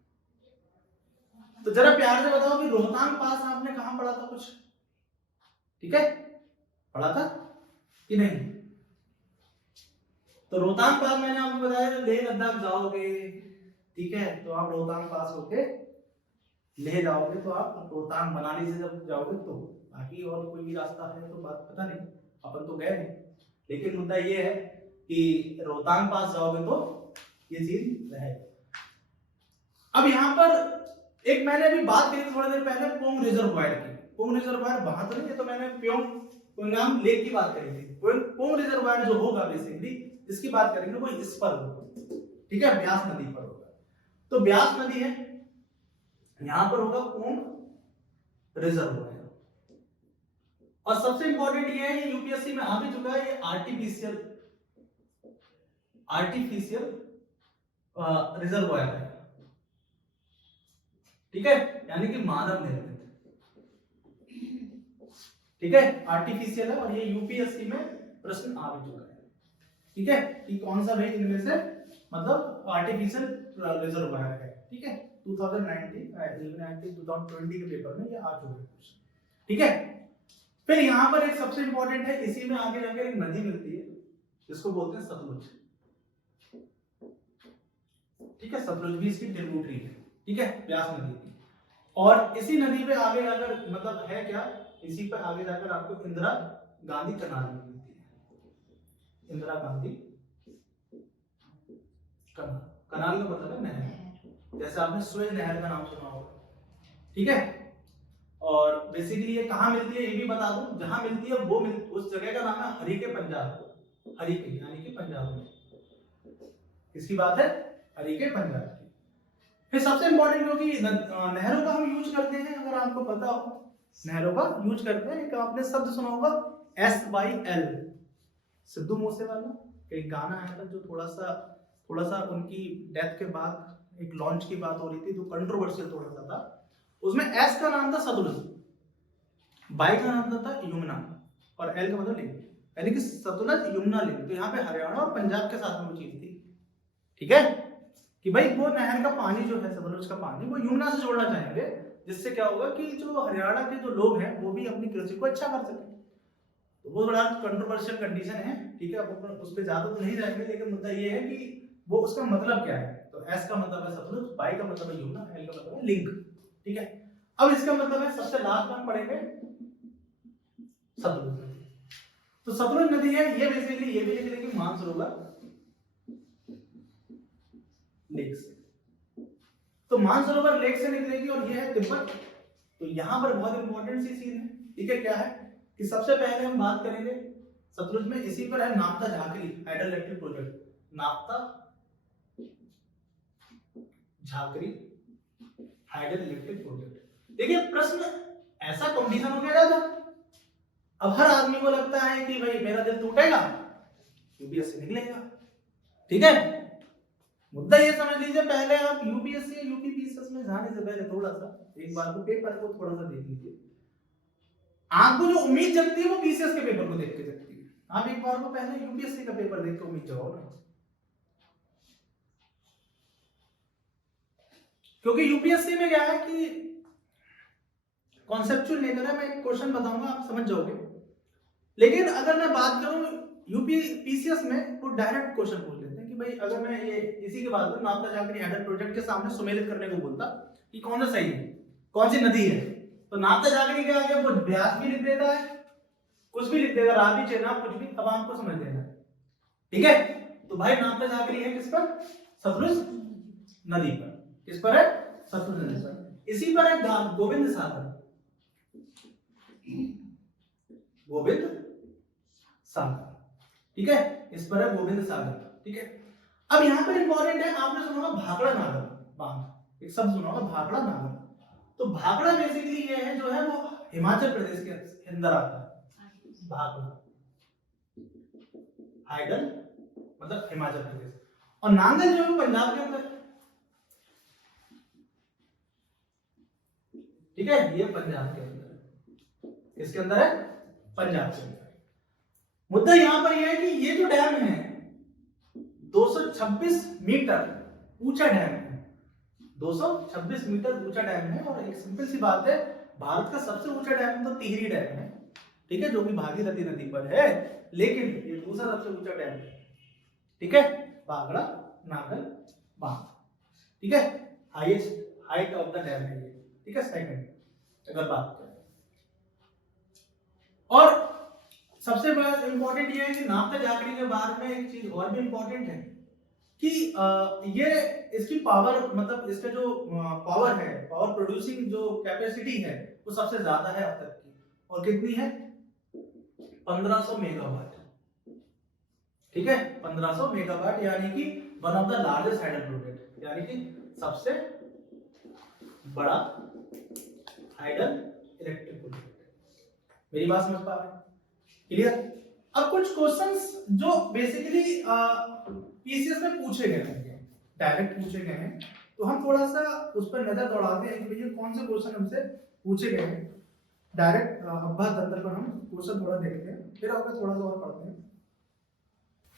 तो जरा प्यार से बताओ कि रोहतांग पास आपने कहां पढ़ा था कुछ, ठीक है, पढ़ा था कि नहीं? तो रोहतांग पास मैंने आपको बताया लेह लद्दाख जाओगे, ठीक है, तो आप रोहतांग पास होके लेह जाओगे, तो आप रोहतांग मनाली से जब जाओगे तो, बाकी और कोई भी रास्ता है तो बात पता नहीं, अपन तो गए नहीं, लेकिन मुद्दा ये है कि रोहतांग पास जाओगे तो ये चीज रहेगा। अब यहाँ पर एक मैंने अभी बात करी थोड़ी देर पहले पोंग रिजर्वायर की, पोंग रिजर्वायर वहां तो नहीं है, तो मैंने प्योंगयांग लेक की बात करी थी। पोंग रिजर्वायर जो होगा बेसिकली इसकी बात करेंगे वो इस पर होगा, ठीक है, ब्यास नदी पर होगा। तो ब्यास नदी है, यहां पर होगा पोंग रिजर्वायर। और सबसे इंपॉर्टेंट ये है, ये यूपीएससी में आ भी चुका है, ये आर्टिफिशियल रिजर्वायर है, ठीक है, यानी कि मानव निर्मित, ठीक है, आर्टिफिशियल है। और ये यूपीएससी में प्रश्न आ भी चुका है, ठीक है, कि कौन सा भाई इनमें से मतलब आर्टिफिशियल रिजर्वायर है, ठीक है, 2020 के पेपर में ये आ चुका है, ठीक है। फिर यहां पर एक सबसे इंपॉर्टेंट है, इसी में आगे जाकर एक नदी मिलती है जिसको बोलते हैं सतलुज, ठीक है, सतलुज भी इसकी ट्रिब्यूटरी है, ठीक है, ब्यास नदी की। और इसी नदी पे आगे जाकर मतलब है क्या, इसी पे आगे जाकर आपको इंदिरा गांधी कनाल मिलती है, इंदिरा गांधी कनाल, कनाल का मतलब है नहर, जैसे आपने सुएज नहर का नाम सुना होगा, ठीक है। और बेसिकली ये कहां मिलती है ये भी बता दूं, जहां मिलती है वो उस जगह का नाम है हरीके पंजाब, हरीके यानी कि पंजाब में, किसकी बात है, हरीके पंजाब की। फिर सबसे इंपॉर्टेंट क्योंकि नहरों का हम यूज करते हैं, अगर आपको पता हो नहरों का यूज करते हैं, एक आपने शब्द सुना होगा SYL, सिद्धू मूसेवाला का एक गाना आया था जो थोड़ा सा उनकी डेथ के बाद एक लॉन्च की बात हो रही थी, तो कंट्रोवर्शियल थोड़ा सा था, उसमें S का नाम था सतलुज, बाई का नाम था यमुना, और L का मतलब लिंक, यानी कि सतलुज यमुना लिंक। तो यहाँ पे हरियाणा और पंजाब के साथ में वो चीज थी, ठीक है, कि भाई वो नहर का पानी जो है, सतलुज का पानी, वो यमुना से जोड़ना चाहेंगे, जिससे क्या होगा कि जो हरियाणा के जो लोग हैं वो भी अपनी कृषि को अच्छा कर सके। तो वो बड़ा कंट्रोवर्शियल कंडीशन है, ठीक है, अब उस पर ज्यादा तो नहीं जाएंगे, लेकिन मुद्दा ये है कि वो उसका मतलब क्या है। तो एस का मतलब है सतलुज, बाई का मतलब है यमुना, एल का मतलब है लिंक, ठीक है। अब इसका मतलब है सबसे लास्ट में पढ़ेंगे सतलुज नदी। तो सतलुज नदी है, ये बेसिकली ये भी लिख देंगे मानसरोवर लेक से, तो मानसरोवर लेक से निकलेगी और ये है तिब्बत। तो यहां पर बहुत इंपॉर्टेंट सी सीन है, ठीक है, क्या है कि सबसे पहले हम बात करेंगे सतलुज में, इसी पर है नाप्ता झाकरी हाइडल इलेक्ट्रिक प्रोजेक्ट, नाप्ता झाकरी हाइडल इलेक्ट्रिक प्रोजेक्ट। देखिए प्रश्न ऐसा कंडीशन हो गया था, अब हर आदमी को लगता है कि भाई मेरा दिल टूटेगा यूपीएससी निकलेगा, ठीक है। मुद्दा ये समझ लीजिए, पहले आप यूपीएससी या यूपीपीसीएस में जाने से पहले थोड़ा सा एक बार को पेपर को थोड़ा सा देख लीजिए, आपको जो उम्मीद जगती है वो पीसीएस के पेपर को देख के जगती है। आप एक बार को पहले यूपीएससी का पेपर देख के उम्मीद जगाओ ना, क्योंकि यूपीएससी में क्या है कि कॉन्सेप्चुअल नेचर है, मैं एक क्वेश्चन बताऊंगा आप समझ जाओगे, लेकिन अगर मैं बात करूं यूपीपीसीएस में वो डायरेक्ट क्वेश्चन पूछ लेते हैं कि भाई अगर मैं ये इसी के बाद में नाप्ता झाकरी हाइडल प्रोजेक्ट के सामने सुमेलित करने को बोलता कि कौन सा सही है, कौन सी नदी है, तो नाप्ता झाकरी के आगे वो ब्यास भी लिख देता है, कुछ भी लिख देगा, रावी चेनाब कुछ भी, अब आपको समझ लेना, ठीक है। तो भाई नाप्ता झाकरी है किस पर, सतलुज नदी पर, किस पर है, सतलुज नदी पर। इसी पर है गोविंद सागर, गोविंद सागर, ठीक है, इस पर है गोविंद सागर, ठीक है। अब यहाँ पर इंपॉर्टेंट है, आपने सुना होगा भाखड़ा नागर बांध, एक शब्द सुना होगा भाखड़ा नागर। तो भाखड़ा बेसिकली ये है जो है वो हिमाचल प्रदेश के अंदर आता है, भाखड़ा हाइडल मतलब हिमाचल प्रदेश, और नांगल जो है पंजाब के अंदर है। ठीक है, ये पंजाब के अंदर है। किसके अंदर है? पंजाब के अंदर। मुद्दा यहां पर यह है कि ये जो डैम है 226 मीटर ऊंचा डैम है, 226 मीटर ऊंचा डैम है। और एक सिंपल सी बात है, भारत का सबसे ऊंचा डैम तो टिहरी डैम है, ठीक है, जो कि भागीरथी नदी पर है, लेकिन ये दूसरा सबसे ऊंचा डैम है। ठीक है, भाखड़ा नागल बांध, ठीक है, highest height of the dam है ये। ठीक है, सेकंड अगर बात करें। और सबसे बड़ा इंपॉर्टेंट ये है कि नामता जाकड़ी के बारे में एक चीज और भी इंपॉर्टेंट है कि ये इसकी पावर मतलब इसका जो पावर है, पावर प्रोड्यूसिंग जो कैपेसिटी है वो सबसे ज्यादा है अब तक की। और कितनी है? 1500 मेगावाट। ठीक है, 1500 मेगावाट, यानी कि one of the largest hydel project, यानी कि सबसे बड़ा हाइडल इलेक्ट्रिक प्रोजेक्ट। मेरी बात समझ पा रहे हैं? क्लियर? अब कुछ क्वेश्चंस जो बेसिकली पीसीएस में पूछे गए हैं, डायरेक्ट पूछे गए हैं, तो हम थोड़ा सा उस पर नजर दौड़ाते हैं कि भैया कौन से क्वेश्चन हमसे पूछे गए हैं। डायरेक्ट अभ्यास तंत्र पर हम क्वेश्चन थोड़ा देखते हैं, फिर आगे थोड़ा सा और पढ़ते हैं।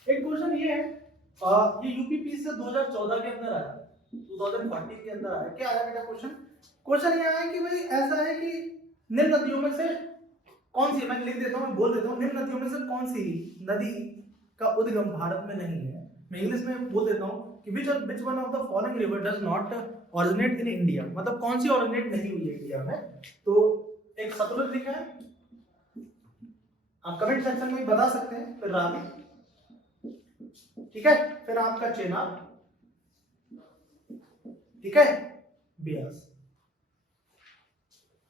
एक क्वेश्चन ये है, ये यूपीपी से 2014 के अंदर आया, 2014 के अंदर आया। क्या आया बेटा क्वेश्चन? क्वेश्चन ये आया कि भाई ऐसा है कि निम्न नदियों में से कौन सी, मैं लिख देता हूं, मैं बोल देता हूं, निम्न नदियों में से कौन सी नदी का उद्गम भारत में नहीं है। मैं इंग्लिश में बोल देता हूं कि which one of the following river does not originate in India, मतलब कौन सी ओरिजिनेट नहीं हुई है इंडिया में। तो एक सतलुज लिखा है, आप कमेंट सेक्शन में बता सकते हैं, फिर रावी, ठीक है, फिर आपका चेनाब, ठीक है, बियास।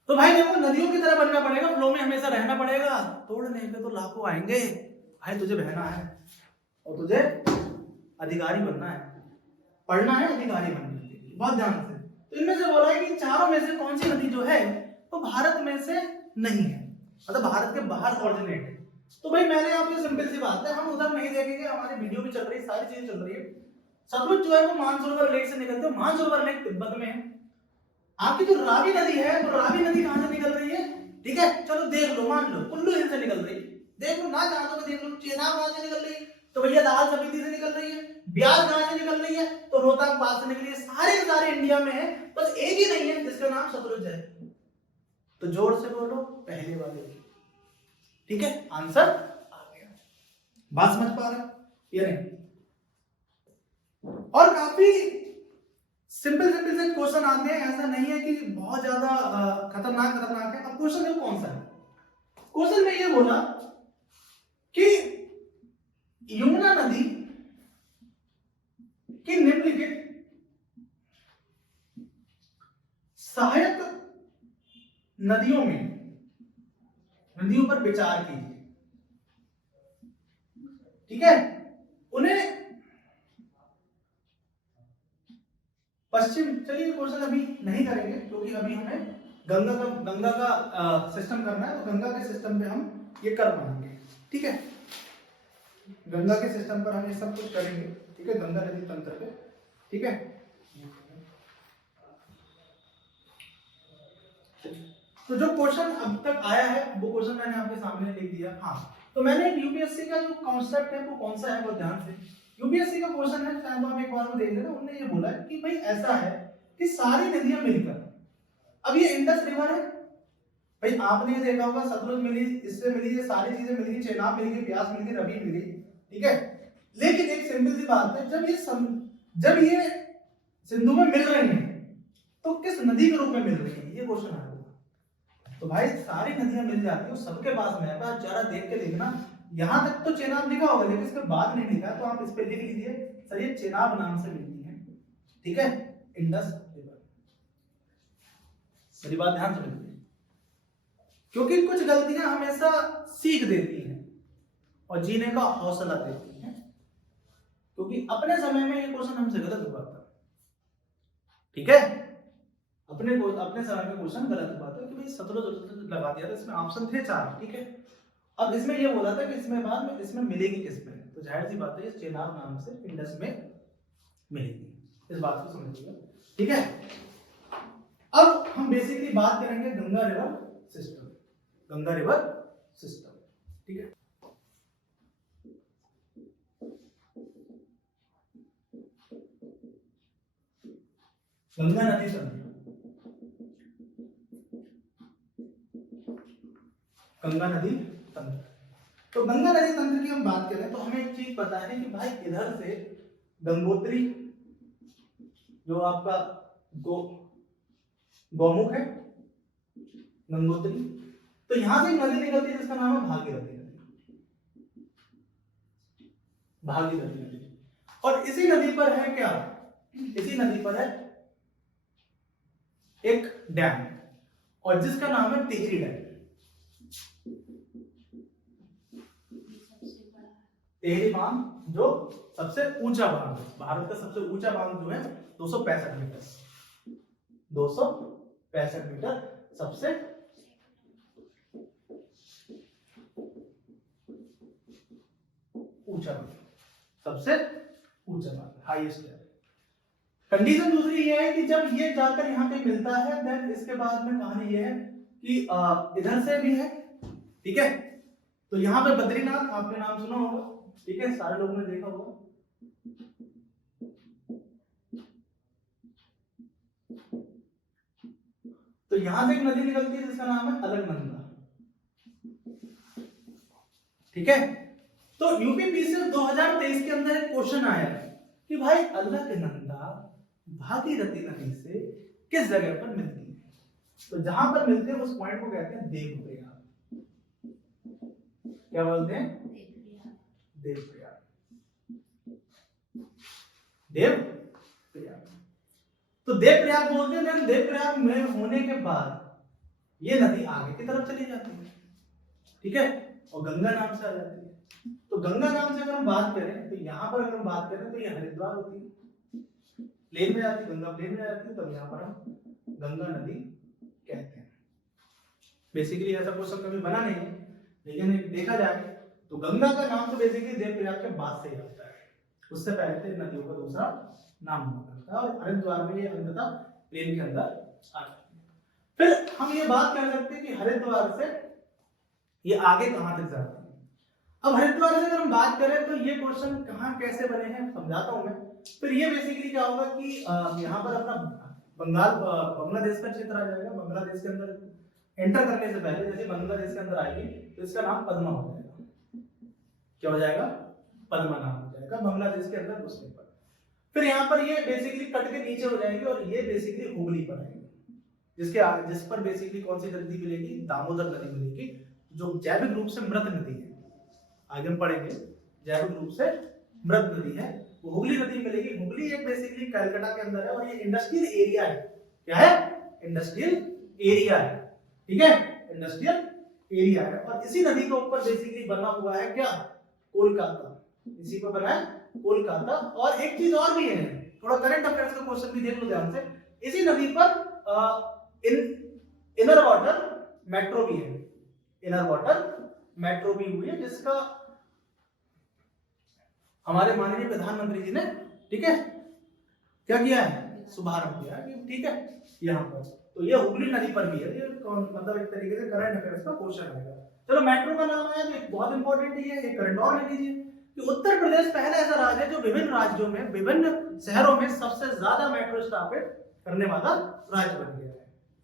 तो भाई देखो, नदियों की तरह बनना पड़ेगा, फ्लो में हमेशा रहना पड़ेगा, तोड़ने पे तो लाखों आएंगे। भाई तुझे बहना है और तुझे अधिकारी बनना है, पढ़ना है अधिकारी बनने के लिए, बहुत ध्यान से। तो इनमें से बोला है कि चारों में से कौन सी नदी जो है वो भारत में से नहीं है, मतलब भारत के बाहर ऑरिजिनेट है। तो भाई मैंने आपको सिंपल सी बात है, हम उधर नहीं देखेंगे, हमारी वीडियो भी चल रही है, सारी चीजें चल रही है। सतलुज जो है वो मानसरोवर लेक से निकलते हैं, मानसरोवर लेक तिब्बत में है। आपकी जो रावी नदी है, तो रावी नदी कहां से निकल रही है? ठीक है, चलो देख लो, मान लो कुल्लू हिल से निकल रही है, देख लो ना, चाहो तो देख लो। चेनाब कहां से निकल रही है? तो भैया दाल समिति से निकल रही है। ब्यास कहां से निकल रही है? तो रोहतांग पास से निकली है। सारे के सारे इंडिया में है, बस एक ही नहीं है जिसका नाम सतलुज है। तो जोर से बोलो, पहले वाले की। ठीक है, आंसर आ गया। बात समझ पा रहे ये नहीं? और काफी सिंपल सिंपल से क्वेश्चन आते हैं, ऐसा नहीं है कि बहुत ज्यादा खतरनाक है। अब क्वेश्चन देखो कौन सा है। क्वेश्चन में ये बोला कि यमुना नदी की निम्नलिखित सहायक नदियों पर विचार कीजिए। ठीक है, उन्हें पश्चिम, चलिए क्वेश्चन अभी नहीं करेंगे क्योंकि अभी हमें गंगा का सिस्टम करना है, तो गंगा के सिस्टम पे हम ये कर पाएंगे। ठीक है, गंगा के सिस्टम पर हम ये सब कुछ करेंगे। ठीक है, गंगा नदी तंत्र पे। ठीक है, तो जो क्वेश्चन अब तक आया है वो क्वेश्चन मैंने आपके सामने लिख दिया। हाँ, तो मैंने यूपीएससी का जो कॉन्सेप्ट है वो कौन सा है वो ध्यान से, यूपीएससी का क्वेश्चन है, चाहे तो हम एक बार में देख लेना। उन्होंने ये बोला कि भाई ऐसा है कि सारी नदियां मिलकर, अब ये इंडस रिवर है, भाई आपने ये देखा होगा, सतलुज मिली, इससे मिली, ये सारी चीजें मिल गई, चेनाब मिल गई, ब्यास मिल गई, रवि मिल गई। ठीक है, लेकिन एक सिंपल सी बात है, जब ये सिंधु में मिल रही है तो किस नदी के रूप में मिल रही है, ये क्वेश्चन आया। तो भाई सारी नदियां मिल जाती है, सबके पास मैप है, जरा देख के देखना। यहां तक तो चेनाब लिखा होगा, लेकिन इसके बाद नहीं लिखा, तो आप इस पे लिख लीजिए, सर ये चेनाब नाम से मिलती है। ठीक है, इंडस रिवर। मेरी बात ध्यान से सुनिए, क्योंकि कुछ गलतियां हमेशा सीख देती हैं और जीने का हौसला देती हैं, क्योंकि अपने समय में ये क्वेश्चन हमसे गलत हुआ था। ठीक है, अपने समय में क्वेश्चन गलत हुआ था कि भाई सतलुज लगा दिया था, इसमें ऑप्शन थे 4। ठीक है, अब इसमें ये बोला था कि इसमें बाद में इसमें मिलेगी किस में, तो जाहिर सी बात है इस चेनाब नाम से इंडस में मिलेगी। इस बात को समझिएगा, ठीक है। अब हम बेसिकली बात करेंगे Ganga river system, Ganga river system, ठीक है। गंगा नदी तंत्र, गंगा नदी तंत्र। तो गंगा नदी तंत्र की हम बात करें तो हमें एक चीज पता है कि भाई इधर से गंगोत्री जो आपका गौमुख है, गंगोत्री, तो यहां से एक नदी निकलती है जिसका नाम है भागीरथी नदी, भागीरथी नदी। और इसी नदी पर है क्या, इसी नदी पर है एक डैम और जिसका नाम है टिहरी डैम। टिहरी बांध जो सबसे ऊंचा बांध है, भारत का सबसे ऊंचा बांध जो है 265 मीटर, 265 मीटर सबसे ऊंचा बांध, सबसे ऊंचा बांध, हाईएस्ट है। कंडीशन दूसरी ये है कि जब ये जाकर यहाँ पे मिलता है देन इसके बाद में कहानी ये है कि इधर से भी है, ठीक है। तो यहाँ पे बद्रीनाथ आपने नाम सुना होगा, ठीक है, सारे लोगों ने देखा होगा। तो यहां से एक नदी निकलती है जिसका नाम है अलकनंदा, ठीक है। तो यूपीपीसीएल 2023 के अंदर एक क्वेश्चन आया है कि भाई अलकनंदा भागीरथी नदी से किस जगह पर मिलती है। तो जहां पर मिलते हैं उस पॉइंट को कहते हैं देवप्रयाग। क्या बोलते हैं, देवप्रयाग, देवप्रयाग। तो देवप्रयाग बोलते हैं। देवप्रयाग में होने के बाद ये नदी आगे की तरफ चली जाती है, ठीक है, और गंगा नाम से आ जाती है। तो गंगा नाम से अगर हम बात करें तो यहाँ पर अगर हम बात करें तो ये हरिद्वार होती है, प्लेन में जाती है, गंगा प्लेन में जाती है, तब यहाँ पर हम गंगा नदी कहते हैं। बेसिकली ऐसा क्वेश्चन कभी बना नहीं है, लेकिन देखा जाए तो गंगा का नाम तो बेसिकली देवप्रयाग के बाद से ही आता है, उससे पहले से नदियों का दूसरा नाम हुआ करता है और हरिद्वार में ये अंततः प्लेन के अंदर आ जाती है। फिर हम ये बात कर सकते हैं कि हरिद्वार से ये आगे कहां तक जाती है। अब हरिद्वार से अगर हम बात करें तो ये क्वेश्चन कहां कैसे बने हैं समझाता हूं मैं। फिर ये बेसिकली क्या होगा कि यहाँ पर अपना बांग्लादेश का क्षेत्र आ जाएगा। बांग्लादेश के अंदर एंटर करने से पहले जैसे बांग्लादेश के अंदर आएगी तो इसका नाम पद्मा हो जाएगा। क्या हो जाएगा, पद्मा नाम हो जाएगा बांग्लादेश के अंदर घुसने पर। फिर यहाँ पर ये बेसिकली कट के नीचे हो जाएगी और ये बेसिकली हुगली पर आएगी, जिस पर बेसिकली कौन सी नदी मिलेगी, दामोदर नदी मिलेगी, जो जैविक रूप से मृत नदी है। आगे हम पढ़ेंगे, जैविक रूप से मृत नदी है, वो हुगली नदी मिलेगी। हुगली एक बेसिकली कलकत्ता के अंदर है और ये इंडस्ट्रियल एरिया है। क्या है, इंडस्ट्रियल एरिया है, ठीक है, इंडस्ट्रियल एरिया है। और इसी नदी के ऊपर बेसिकली बना हुआ है क्या, कोलकाता, इसी पर बना है कोलकाता। और एक चीज और भी है, थोड़ा करंट अफेयर्स का क्वेश्चन भी देख लो ध्यान से। इसी नदी पर इनर वाटर मेट्रो भी है, इनर वाटर मेट्रो भी हुई है, जिसका हमारे माननीय प्रधानमंत्री जी ने, ठीक है, क्या किया है, शुभारंभ किया है, ठीक है, यहाँ पर। तो ये हुगली नदी पर भी है, ये मतलब एक तरीके से करंट अफेयर्स का क्वेश्चन आएगा। चलो मेट्रो का नाम आया तो एक बहुत इंपॉर्टेंट है, एक करंट और ले लीजिए कि उत्तर प्रदेश पहला ऐसा राज्य है जो विभिन्न राज्यों में, विभिन्न शहरों में सबसे ज्यादा मेट्रो स्थापित करने वाला राज्य बन गया है।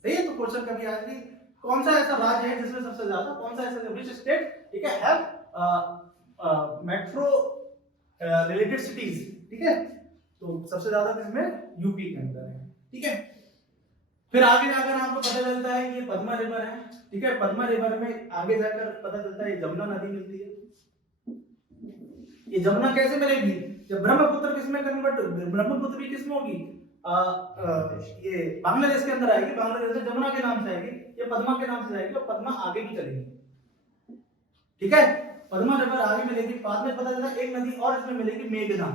सही है, तो क्वेश्चन कभी आया कि कौन सा ऐसा राज्य है जिसमें सबसे ज्यादा, कौन सा ऐसा विच स्टेट, ठीक है, हैव मेट्रो रिलेटेड सिटीज, ठीक है। तो सबसे ज्यादा किसमें, यूपी के अंदर है, ठीक है। फिर आगे जाकर आपको पता चलता है कि ये पद्मा रिवर है, ठीक है। पद्मा रिवर में आगे जाकर पता चलता है यमुना नदी मिलती है। ये यमुना कैसे मिलेगी, जब ब्रह्मपुत्र किसमें कन्वर्ट, ब्रह्मपुत्र भी किसमें होगी, ये बांग्लादेश के अंदर आएगी, बांग्लादेश में यमुना के नाम से आएगी, ये पद्मा के नाम से जाएगी और पद्मा आगे भी चलेगी, ठीक है। पद्मा रिवर आगे मिलेगी, बाद में पता चला एक नदी और इसमें मिलेगी, मेघना।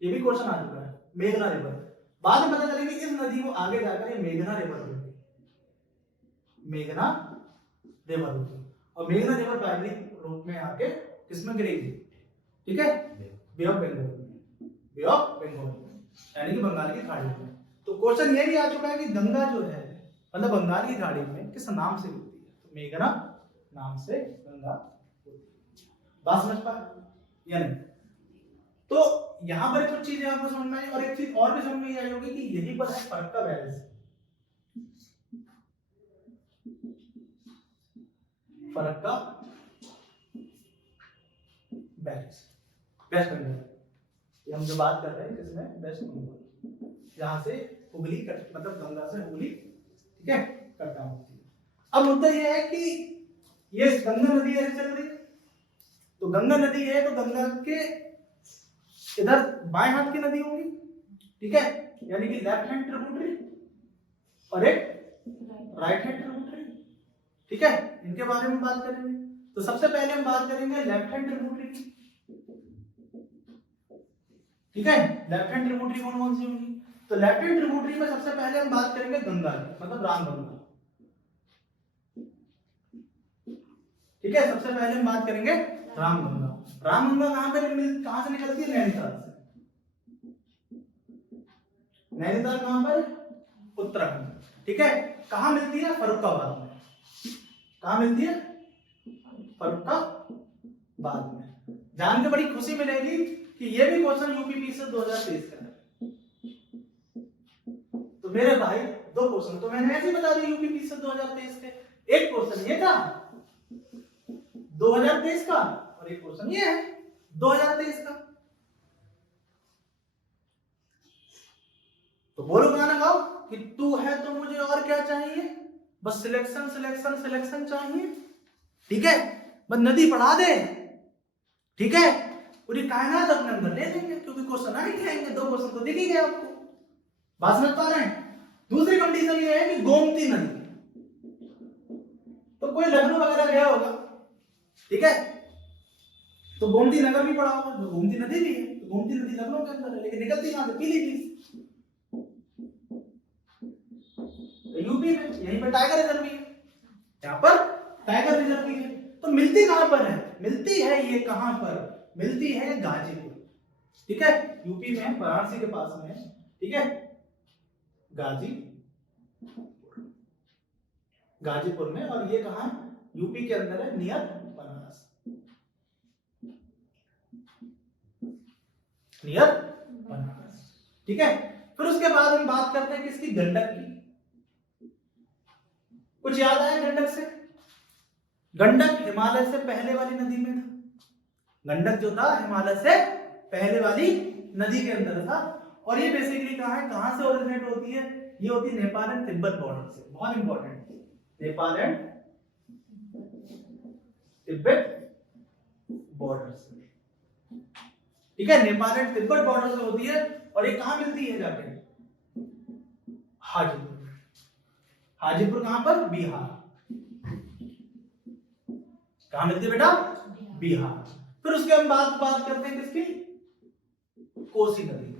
ये भी क्वेश्चन आ चुका है, मेघना रिवर। बाद में पता चलेगा इस नदी को आगे जाकर ये मेघना रिवर होगी, मेघना रिवर होगी। और मेघना रिवर प्राइमरी रूप में आके किसमें गिरेगी, ठीक है, बे ऑफ बंगाल में, बे ऑफ बंगाल में, यानी कि बंगाल की खाड़ी में। तो क्वेश्चन ये भी आ चुका है कि गंगा जो है मतलब बंगाल की खाड़ी में किस नाम से होती है, तो मेघना नाम से गंगा होती है। बात समझ पा या नहीं? तो यहां पर कुछ चीजें आपको समझ में आई, और एक चीज और भी समझ में आई होगी कि यही पर है फर्क का बैलेंस, फर्क का बैलेंस, वेस्ट बंगाल, ये हम जो बात कर रहे हैं किसमें, वेस्ट बंगाल, जहां से हुगली मतलब गंगा से हुगली, ठीक है, कटना होती है। अब मुद्दा ये है कि ये गंगा नदी ऐसे चल रही है, तो गंगा नदी है तो गंगा के इधर बाएं हाथ की नदी होगी, ठीक है, यानी कि लेफ्ट हैंड ट्रिब्यूटरी और एक राइट हैंड ट्रिब्यूटरी, ठीक है, इनके बारे में बात करेंगे। तो सबसे पहले हम बात करेंगे लेफ्ट हैंड ट्रिब्यूटरी की, ठीक है, लेफ्ट हैंड ट्रिब्यूटरी कौन कौन सी होंगी, तो लेफ्ट हैंड ट्रिब्यूटरी में सबसे पहले हम बात करेंगे गंगा की, मतलब रामगंगा, ठीक है, सबसे पहले हम बात करेंगे रामगंगा। रामगंगा कहां से निकलती है, नैनीताल से, नैनीताल कहां पर, उत्तराखंड, ठीक है, कहां मिलती है, फर्रुखाबाद में, कहां मिलती है, फर्रुखाबाद में। जान के बड़ी खुशी मिलेगी कि ये भी क्वेश्चन यूपीपी से 2023 का है। तो मेरे भाई दो क्वेश्चन तो मैंने ऐसे ही बता दिए यूपीपी से 2023 के, एक क्वेश्चन ये था 2023 का और एक क्वेश्चन ये है 2023 का। तो बोलो गाना गाओ कि तू है तो मुझे और क्या चाहिए, बस सिलेक्शन सिलेक्शन सिलेक्शन चाहिए, ठीक है, बस नदी पढ़ा दे, ठीक है, पूरी कायनात अपने अंदर ले लेंगे, क्योंकि क्वेश्चन आ ही जाएंगे, दो क्वेश्चन तो दिख ही गए आपको। बात समझ पा रहे हैं? दूसरी कंडीशन ये है कि गोमती नदी, तो कोई लखनऊ वगैरह गया होगा, ठीक है, तो गोमती नगर भी पड़ा होगा, जो गोमती नदी भी है, तो गोमती नदी लखनऊ के अंदर है, लेकिन निकलती कहां से, पीलीभीत, यूपी में, यहीं पर टाइगर रिजर्व भी है, यहाँ पर टाइगर रिजर्व भी है। तो मिलती कहां पर है, मिलती है ये कहां पर, मिलती है गाजीपुर, ठीक है, यूपी में वाराणसी के पास में, ठीक है, गाजीपुर में, और ये कहां यूपी के अंदर है, नियर बनारस, नियर बनारस, ठीक है। फिर उसके बाद हम बात करते हैं किसकी, गंडक की। कुछ याद आया गंडक से? गंडक हिमालय से पहले वाली नदी में था, गंडक जो था हिमालय से पहले वाली नदी के अंदर था, और ये बेसिकली कहां से ओरिजिनेट होती है, ये होती है नेपाल एंड तिब्बत बॉर्डर से, बहुत important, Nepal and Tibet border से, ठीक है, नेपाल एंड तिब्बत बॉर्डर से होती है, और ये कहां मिलती है जाके, हाजीपुर, हाजीपुर कहां पर, बिहार, कहां मिलती है बेटा, बिहार। फिर उसके हम बात करते हैं किसकी, कोसी नदी की।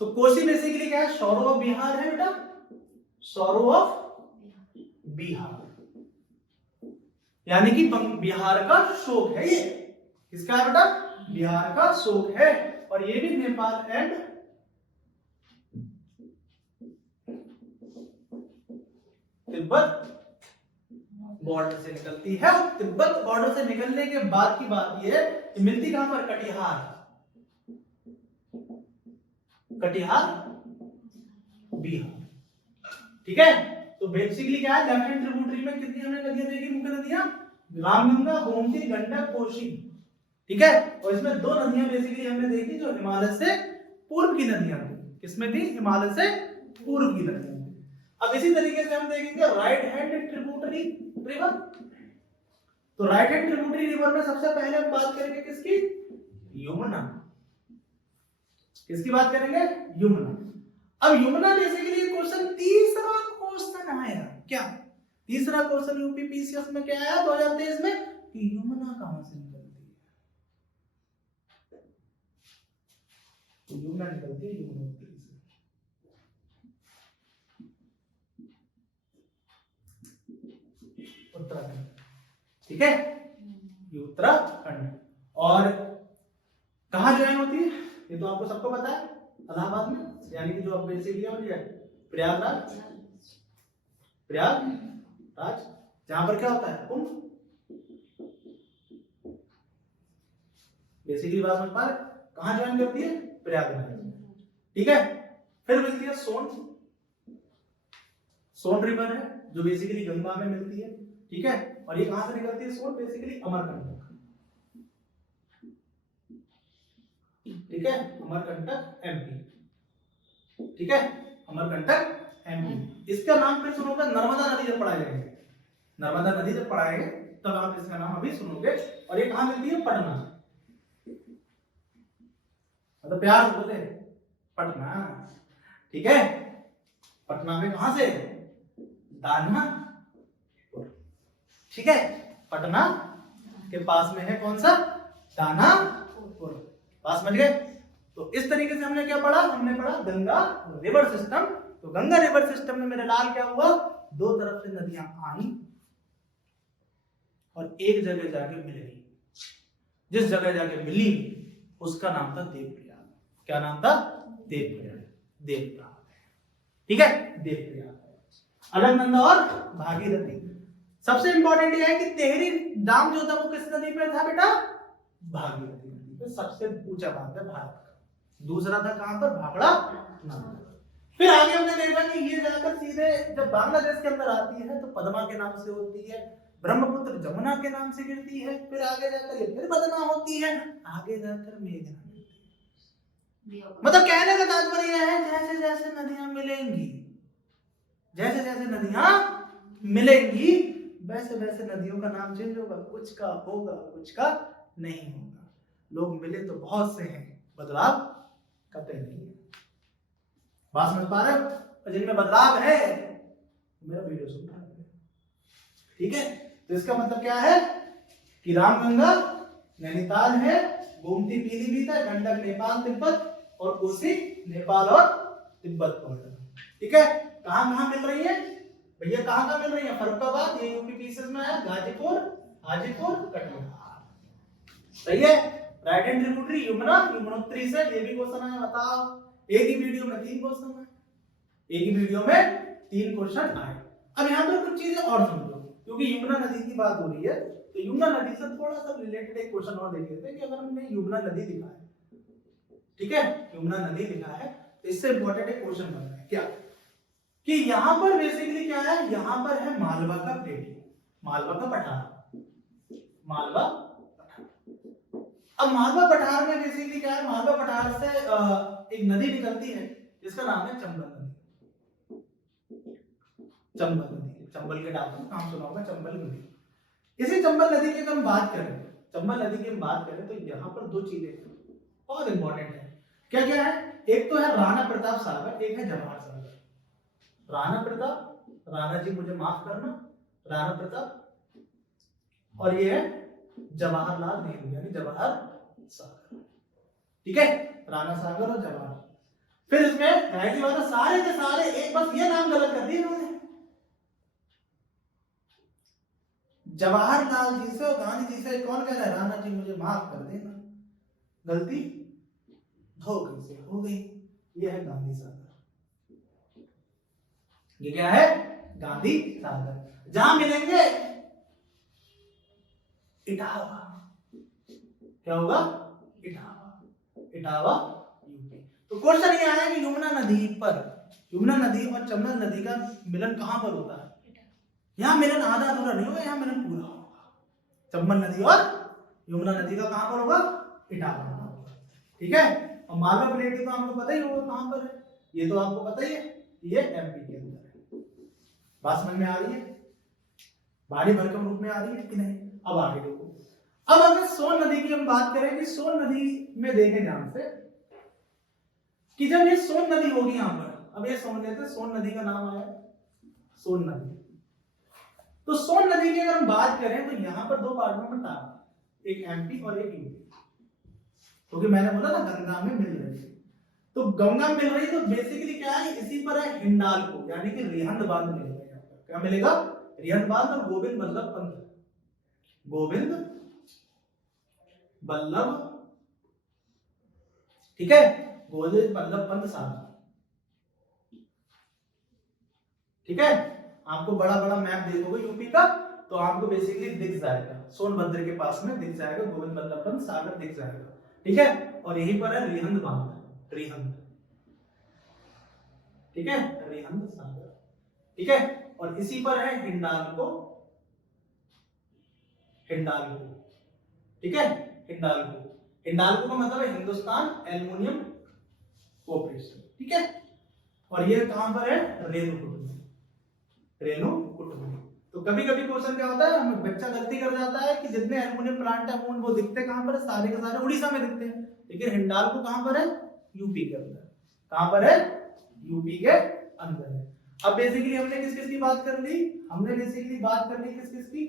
तो कोसी बेसिकली क्या है, सौरो ऑफ बिहार है बेटा, सौरो ऑफ बिहार, यानी कि बिहार का शोक है ये, किसका है बेटा, बिहार का शोक है, और ये भी नेपाल एंड तिब्बत बॉर्डर से निकलती है, और तिब्बत बॉर्डर से निकलने के बाद की बात ये है कि मिलती कहां पर, कटिहार, कटिहार बिहार, ठीक है। तो बेसिकली क्या है, लेफ्ट हैंड ट्रिब्यूटरी में कितनी हमने नदियां देखी, मुख्य नदियां, रामगंगा, गोमती, गंडक, कोसी, ठीक है, और इसमें दो नदियां बेसिकली हमने देखी जो हिमालय से पूर्व की नदियां थी, किसमें थी, हिमालय से पूर्व की नदियां थी। अब इसी तरीके से हम देखेंगे राइट हैंड ट्रिब्यूटरी रिवर। तो राइट हैंड ट्रिब्यूटरी रिवर में सबसे पहले हम बात करेंगे किसकी, यमुना, किसकी बात करेंगे, यमुना। अब यमुना बेसिकली क्वेश्चन, तीसरा क्वेश्चन आया क्या, तीसरा क्वेश्चन यूपी पीसीएस में क्या आया 2023 में, कि यमुना कहां से निकलती है, तो यमुना निकलती है यमुनोत्री से, उत्तराखंड, ठीक है, ये उत्तराखंड। और कहाँ ज्वाइन होती है ये तो आपको सबको पता है, इलाहाबाद में, यानी कि जो अब बेसिकली हो गया प्रयागराज, प्रयागराज, जहां पर क्या होता है कुंभ। बेसिकली बात समझ पा रहे, कहां ज्वाइन करती है प्रयागराज, ठीक है। फिर मिलती है सोन, सोन रिवर है जो बेसिकली गंगा में मिलती है, ठीक है। और ये कहां से निकलती है सोन, बेसिकली अमरकंटक, ठीक है, अमरकंटक एमपी, ठीक है, अमरकंटक एमपी। इसका नाम फिर सुनोगे नर्मदा नदी जब पढ़ाएंगे, नर्मदा नदी जब पढ़ाएंगे तब आप इसका नाम अभी सुनोगे। और ये कहां मिलती है पटना, मतलब प्यार से बोले पटना, ठीक है। पटना में कहां से, दानापुर, ठीक है, पटना के पास में है कौन सा, दानापुर, पास समझ गए। तो इस तरीके से हमने क्या पढ़ा, हमने पढ़ा गंगा रिवर सिस्टम। तो गंगा रिवर सिस्टम में मेरे लाल क्या हुआ, दो तरफ से नदियां आई और एक जगह जाके मिल गई, जिस जगह जाके मिली उसका नाम था देवप्रयाग। क्या नाम था, देवप्रयाग, देवप्रयाग, ठीक है, देवप्रयाग। अलकनंदा और भागीरथी। सबसे इंपॉर्टेंट यह है कि तेहरी डैम जो था वो किस नदी पे था बेटा, भागीरथी नदी पे, सबसे ऊंचा बात है भारत का। दूसरा था कहां पर, भाखड़ा नदी। फिर आगे हमने देखा कि ये जाकर सीधे जब बांग्लादेश के अंदर आती है तो पद्मा के नाम से होती है, ब्रह्मपुत्र जमुना के नाम से गिरती है, फिर आगे जाकर ये फिर पद्मा होती है, आगे जाकर मेघना मिलती है। मतलब कहने का तात्पर्य है जैसे जैसे नदियां मिलेंगी, जैसे जैसे नदियां मिलेंगी वैसे वैसे नदियों का नाम चेंज होगा, कुछ का होगा कुछ का नहीं होगा। लोग मिले तो बहुत से हैं, बदलाव कतई नहीं है। बात समझ पा रहे हो, और जिनमें बदलाव है मेरा वीडियो सुन रहा है, ठीक है। तो इसका मतलब क्या है कि रामगंगा नैनीताल है, गोमती पीलीभीत है, गंडक नेपाल तिब्बत, और कोसी नेपाल और तिब्बत बॉर्डर, ठीक है। कहां कहां मिल रही है भैया, कहां कहां मिल रही है, फर्रुखाबाद ये यूपी पीसेस में है, गाजीपुर, हाजीपुर, कटिहार, सही है। Right hand tributary Yamuna, Yamunotri से, ये भी क्वेश्चन है, बताओ। एक ही वीडियो में 3 क्वेश्चन है, एक ही वीडियो में 3 क्वेश्चन आए। अब यहाँ पर कुछ चीजें और समझो, क्योंकि यमुना नदी की बात हो रही है तो यमुना नदी से थोड़ा सा रिलेटेड एक क्वेश्चन और देख लेते हैं कि अगर हमने यमुना नदी लिखा है, ठीक है, यमुना नदी लिखा है तो इससे इंपॉर्टेंट एक क्वेश्चन बन रहा है क्या, कि यहां पर बेसिकली क्या है, यहां पर है मालवा का प्लेटिंग, मालवा का पठार, मालवा पठार। अब मालवा पठार में बेसिकली क्या है, मालवा पठार से एक नदी निकलती है जिसका नाम है चंबल नदी, चंबल नदी, चंबल के नाम से नाम सुना होगा, चंबल नदी। इसी चंबल नदी की अगर हम बात करें, चंबल नदी की हम बात करें तो यहाँ पर 2 चीजें बहुत इंपॉर्टेंट है। क्या क्या है, एक तो है राणा प्रताप सागर, एक है जवाहर सागर। राणा प्रताप, राणा जी मुझे माफ करना, राणा प्रताप, और ये है जवाहरलाल नेहरू यानी जवाहर सागर, ठीक है, राणा सागर और जवाहर। फिर इसमें राइट वाला सारे के सारे एक, बस ये नाम गलत कर दिए इन्होंने, जवाहरलाल जी से और गांधी जी से कौन कह रहा है, राणा जी मुझे माफ कर देना, गलती धोखे से हो गई। ये है गांधी सागर, ये क्या है, गांधी सागर। जहां मिलेंगे इटावा, क्या होगा, इटावा, इटावा यूपी। तो क्वेश्चन ये आया कि यमुना नदी पर, यमुना नदी और चंबल नदी का मिलन कहां पर होता है, यहां मिलन आधा अधूरा नहीं होगा, यहां मिलन पूरा होगा। चंबल नदी और यमुना नदी का कहां पर होगा, इटावा होगा, ठीक है। और मालवा प्लेटी तो आपको पता ही होगा कहां पर है, ये तो आपको पता ही है, ये एमपी के अंदर है। बात समझ में आ रही है, भारी भरकम रूप में आ रही है कि नहीं। अब आगे देखो, अब अगर सोन नदी की हम बात करें कि सोन नदी में देखें ध्यान से कि जब ये सोन नदी होगी यहां पर, अब ये समझ लेते हैं सोन नदी का नाम आया सोन नदी। तो सोन नदी की अगर हम बात करें तो यहां पर 2 पार्ट में बटा, एक एमपी और एक यूपी, क्योंकि मैंने बोला ना गंगा में मिल रही है, तो गंगा मिल रही तो बेसिकली क्या है, इसी पर है हिंडालको यानी कि रिहंद बांध मिलेगा। यहाँ पर क्या मिलेगा, रिहंद बांध और गोविंद बल्लभ पंत, गोविंद वल्लभ, ठीक है, गोविंद वल्लभ पंत सागर, ठीक है। आपको बड़ा बड़ा मैप देखोगे यूपी का तो आपको बेसिकली दिख जाएगा, सोनभद्र के पास में दिख जाएगा, गोविंद वल्लभ पंत सागर दिख जाएगा, ठीक है। और यहीं पर है रिहंद बांध, रिहंद, ठीक है, रिहंद सागर, ठीक है। और इसी पर है हिंडाल्को, हिंडाल्को, ठीक है, हिंडाल्को, हिंडाल्को का मतलब है हिंदुस्तान एल्युमिनियम कॉर्पोरेशन, ठीक है। और ये कहां पर है, रेणुकूट में, रेणुकूट में। तो कभी कभी क्वेश्चन क्या होता है, हमें बच्चा गलती कर जाता है कि जितने एल्युमिनियम प्लांट है वो दिखते कहां पर है, सारे के सारे उड़ीसा में दिखते हैं, लेकिन हिंडाल्को कहां पर है, यूपी के अंदर, कहां पर है, यूपी के अंदर है। अब बेसिकली हमने किस किस की बात कर ली, हमने बेसिकली बात कर ली किस किस की,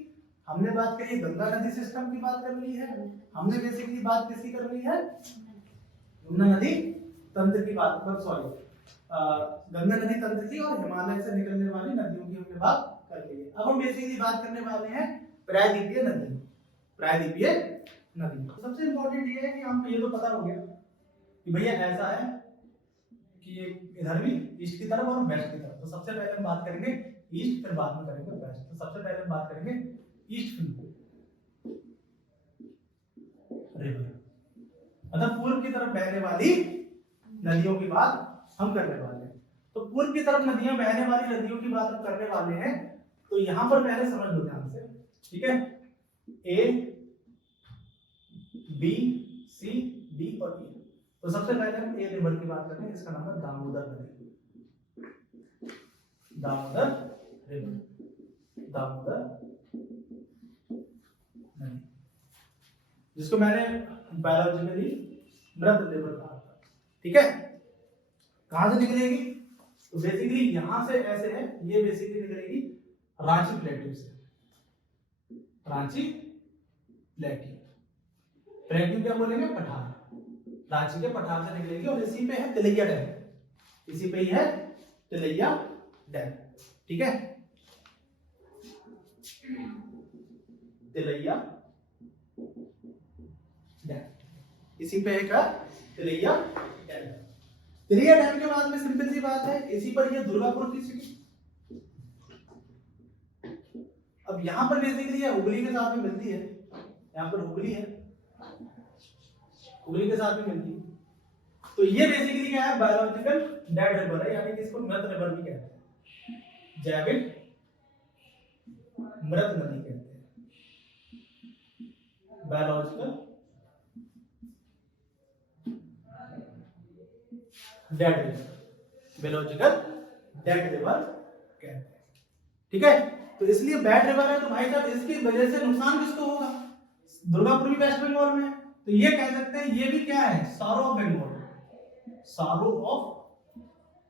हमने बात करी गंगा नदी सिस्टम की बात कर ली है, हमने बेसिकली बात किसकी कर ली है, यमुना नदी तंत्र की बात कर, सॉरी गंगा नदी तंत्र की और हिमालय से निकलने वाली नदियों की हमने बात कर ली है। अब हम बेसिकली बात करने वाले हैं प्रायद्वीपीय नदी, प्रायद्वीपीय नदी। तो सबसे इंपॉर्टेंट ये है कि आपको ये तो पता हो गया कि भैया ऐसा है कि इधर भी ईस्ट की तरफ और वेस्ट की तरफ। तो सबसे पहले हम बात करेंगे ईस्ट, फिर बाद में करेंगे वेस्ट। तो सबसे पहले हम बात करेंगे ईस्ट रिवर, मतलब पूर्व की तरफ बहने वाली नदियों की बात हम करने वाले हैं। तो पूर्व की तरफ नदियां बहने वाली नदियों की बात हम करने वाले हैं। तो यहां पर पहले समझ लो ध्यान से, ठीक है, ए बी सी डी और ई। तो सबसे पहले हम ए रिवर की बात करते हैं, इसका नाम है दामोदर नदी, दामोदर रिवर, दामोदर नदी, जिसको मैंने बायोलॉजिकली मृत रिवर कहा था, ठीक है। कहां से निकलेगी, तो बेसिकली यहां से ऐसे है, ये बेसिकली निकलेगी रांची प्लेट्यू से, रांची प्लेट्यू, प्लेट्यू क्या बोलेंगे, पठार, रांची के पठार से निकलेगी। और इसी पे है तिलैया डैम, इसी पे ही है तिलैया डैम, ठीक है, तिलैया डैम, इसी पे है क्या, तिलैया डैम। तिलैया डैम के बाद में सिंपल सी बात है, इसी पर ये दुर्गापुर की सिटी। अब यहां पर बेसिकली ये हुगली के साथ में मिलती है, यहां पर हुगली है, हुगली के साथ में मिलती है। तो ये बेसिकली क्या है, बायोलॉजिकल डेड रिवर है, यानी कि इसको मृत रिवर भी कहते हैं, जैविक मृत नदी कहते हैं, biological dead river, biological dead river कहते हैं, ठीक है। तो इसलिए बैड रिवर है, तो भाई साहब इसकी वजह से नुकसान किसको होगा, दुर्गापुर भी वेस्ट बंगाल में है, तो ये कह सकते हैं ये भी क्या है, सारो ऑफ बंगाल, सारो ऑफ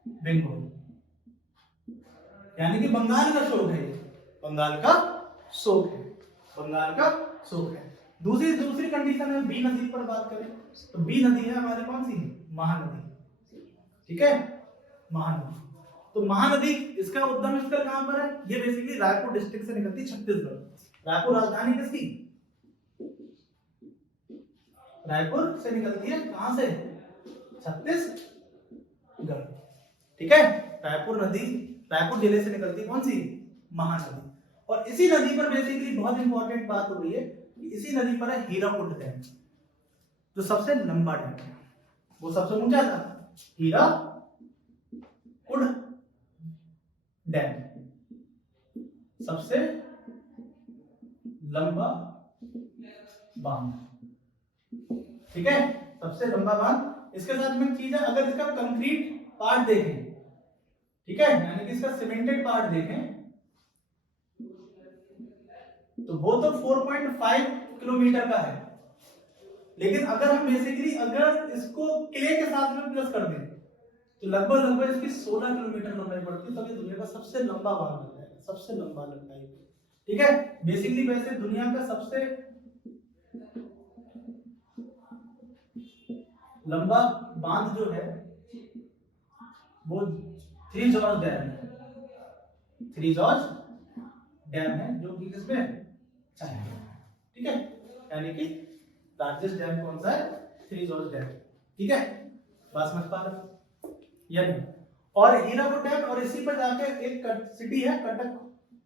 बंगाल, यानी कि बंगाल का शोक है, बंगाल का शोक है, बंगाल का शोक है। दूसरी दूसरी कंडीशन है, बी नदी पर बात करें तो बी नदी है हमारे कौन सी, महानदी, ठीक है, महानदी। तो महानदी इसका उद्गम स्थल कहां पर है, ये बेसिकली रायपुर डिस्ट्रिक्ट से निकलती है, छत्तीसगढ़। रायपुर राजधानी किसकी, रायपुर से निकलती है, कहां से, छत्तीसगढ़, ठीक है। रायपुर नदी रायपुर जिले से निकलती है, कौन सी, महानदी। और इसी नदी पर बेसिकली बहुत इंपॉर्टेंट बात हो रही है कि इसी नदी पर है हीराकुड डैम, जो सबसे लंबा डैम है, वो सबसे ऊंचा था, हीराकुड डैम, सबसे लंबा बांध, ठीक है, सबसे लंबा बांध। इसके साथ में चीज है, अगर इसका कंक्रीट पार्ट देखें, ठीक है, यानी कि इसका सीमेंटेड पार्ट देखें तो वो तो 4.5 किलोमीटर का है, लेकिन अगर हम बेसिकली अगर इसको क्ले के साथ में प्लस कर दें तो लगभग लगभग इसकी 16 किलोमीटर लंबाई पड़ती है, तब ये दुनिया का सबसे लंबा बांध बन जाएगा, सबसे लंबा लंबाई, ठीक है। बेसिकली वैसे दुनिया का सबसे लंबा बांध जो है वो थ्री जॉर्ज डैम है, थ्री जॉर्ज डैम है, जो कि किसमें, चाइना, ठीक है, यानी कि लार्जेस्ट डैम कौन सा है? Three George dam. ठीक है, बात समझ पा रहे या नहीं? और हीराकुद डैम, और इसी पर जाके एक सिटी है कटक।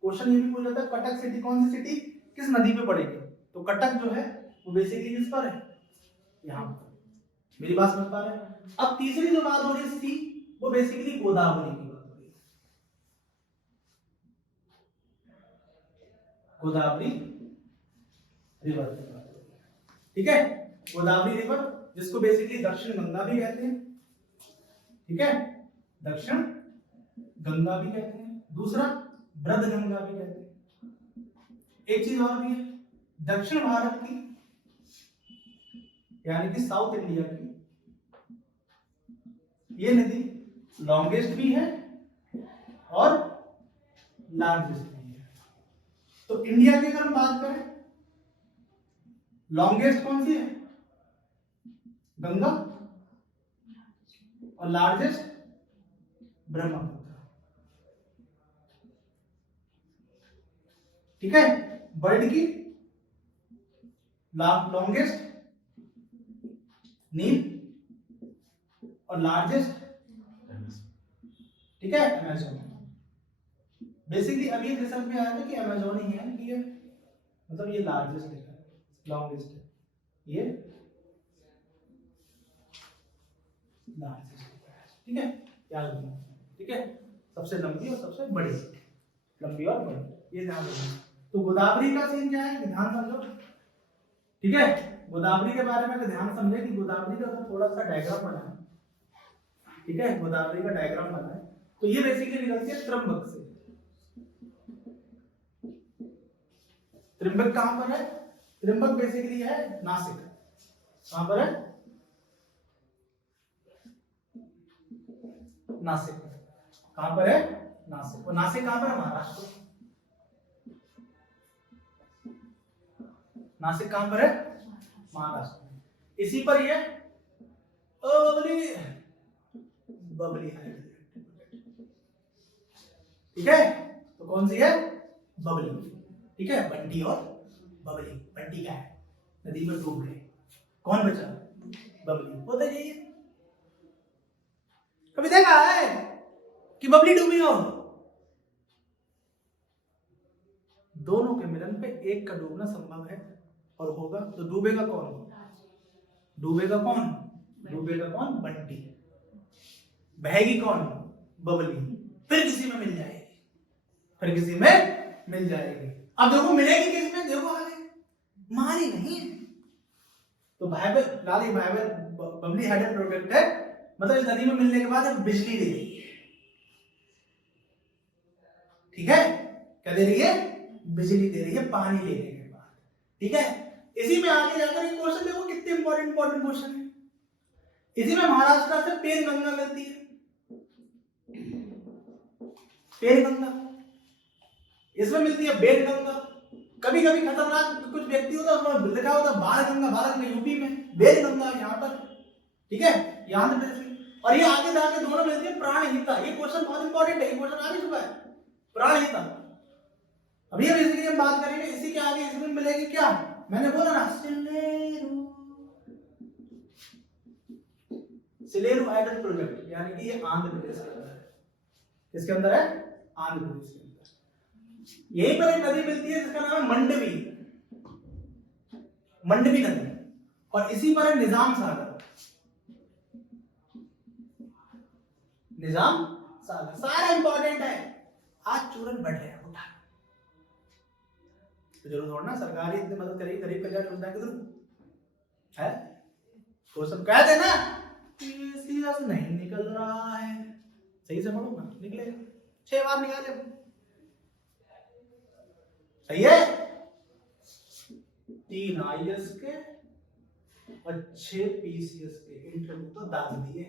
क्वेश्चन ये भी पूछ जाता है कटक सिटी कौन सी सिटी किस नदी पे पड़ेगी? तो कटक जो है वो बेसिकली किस पर है? यहाँ पर। मेरी बात समझ पा रहे हैं? अब तीसरी जो बात हो रही है सी, वो बेसिकली गोदावरी की बात हो रही है। गोदावरी रिवर की बात हो रही है। ठीक है, गोदावरी रिवर, जिसको बेसिकली दक्षिण गंगा भी कहते हैं। ठीक है, दक्षिण गंगा भी कहते हैं, दूसरा ब्रज गंगा भी कहते हैं। एक चीज और भी है, दक्षिण भारत की यानी कि साउथ इंडिया की ये नदी लॉन्गेस्ट भी है और लार्जेस्ट भी है। तो इंडिया की अगर हम बात करें, लॉन्गेस्ट कौन सी है? गंगा, और लार्जेस्ट ब्रह्मपुत्र। ठीक है, वर्ल्ड की लॉन्गेस्ट नील और लार्जेस्ट, ठीक है, अमेजोन। बेसिकली अभी रिसर्च में आया था कि अमेजोन ही है कि ये मतलब ये लार्जेस्ट है, लॉन्गेस्ट है, ये लार्जेस्ट है। ठीक है, याद रखना। ठीक है, सबसे लंबी और सबसे बड़ी, लंबी और बड़ी, ये ध्यान रखना। तो गोदावरी का सीन क्या है, ध्यान समझो। ठीक है, गोदावरी के बारे में ध्यान समझे कि गोदावरी का तो थोड़ा सा डायग्राम बना है। ठीक है, गोदावरी का डायग्राम बना है। तो ये बेसिकली निकलती है त्र्यंबक से। त्र्यंबक कहां पर है? त्र्यंबक बेसिकली है नासिक। कहां पर है? नासिक। कहां पर है? नासिक। और नासिक कहां पर है? महाराष्ट्र। नासिक कहां पर है? महाराष्ट्र। इसी पर ये बबली बबली है। ठीक है, तो कौन सी है? बबली। ठीक है, बंटी और बबली। बंटी क्या है? नदी में डूब गए, कौन बचा? बबली। होता यही है। कभी देखा है कि बबली डूबी हो? दोनों के मिलन पे एक का डूबना संभव है और होगा, तो डूबेगा कौन? डूबेगा कौन? डूबेगा कौन? बंटी। बहेगी कौन? बबली। फिर किसी में मिल जाएगी, फिर किसी में मिल जाएगी। अब देखो मिलेगी किस में? देखो आगे मारी नहीं है। तो बबली हाइडल प्रोजेक्ट है, मतलब इस नदी में मिलने के बाद बिजली दे रही है। ठीक है, क्या दे रही है? बिजली दे रही है पानी लेने के बाद। ठीक है, इसी में आगे जाकर एक क्वेश्चन देखो कितने इंपॉर्टेंट क्वेश्चन है। इसी में महाराष्ट्र से पेन गंगा मिलती है। पेन गंगा, इसमें मिलती है बेन गंगा। कभी कभी खतरनाक कुछ व्यक्ति होता है उसमें लिखा होता बाल गंगा यूपी में, बेन गंगा यहाँ पर। ठीक है, यहाँ पे। और ये आगे जाके दोनों मिलती है प्राणहिता। ये क्वेश्चन बहुत इंपॉर्टेंट है, ये क्वेश्चन आ भी चुका है। प्राणहिता अभी बेसिकली हम बात करेंगे। इसी के आगे इसमें मिलेगी क्या? मैंने बोला ना, सिलेरू हाइडल प्रोजेक्ट, यानी कि ये आंध्र प्रदेश के अंदर है। किसके अंदर है? आंध्र प्रदेश के अंदर। यहीं पर एक नदी मिलती है जिसका नाम है मंडवी, मंडवी नदी। और इसी पर है निजाम सागर। निजाम सागर सारा इंपॉर्टेंट है। आज चूरन बढ़ रहा है, उठा तो जरूर थोड़ा ना सरकारी इतनी मदद करेगी, गरीब कल्याण योजना के थ्रू है। तो सब कहते ना सीधा से नहीं निकल रहा है, सही से पढ़ो ना, निकलेगा। 6 बार निकाले, सही है। 3 IAS के और 6 PCS के इंटरव्यू तो डाल दिए।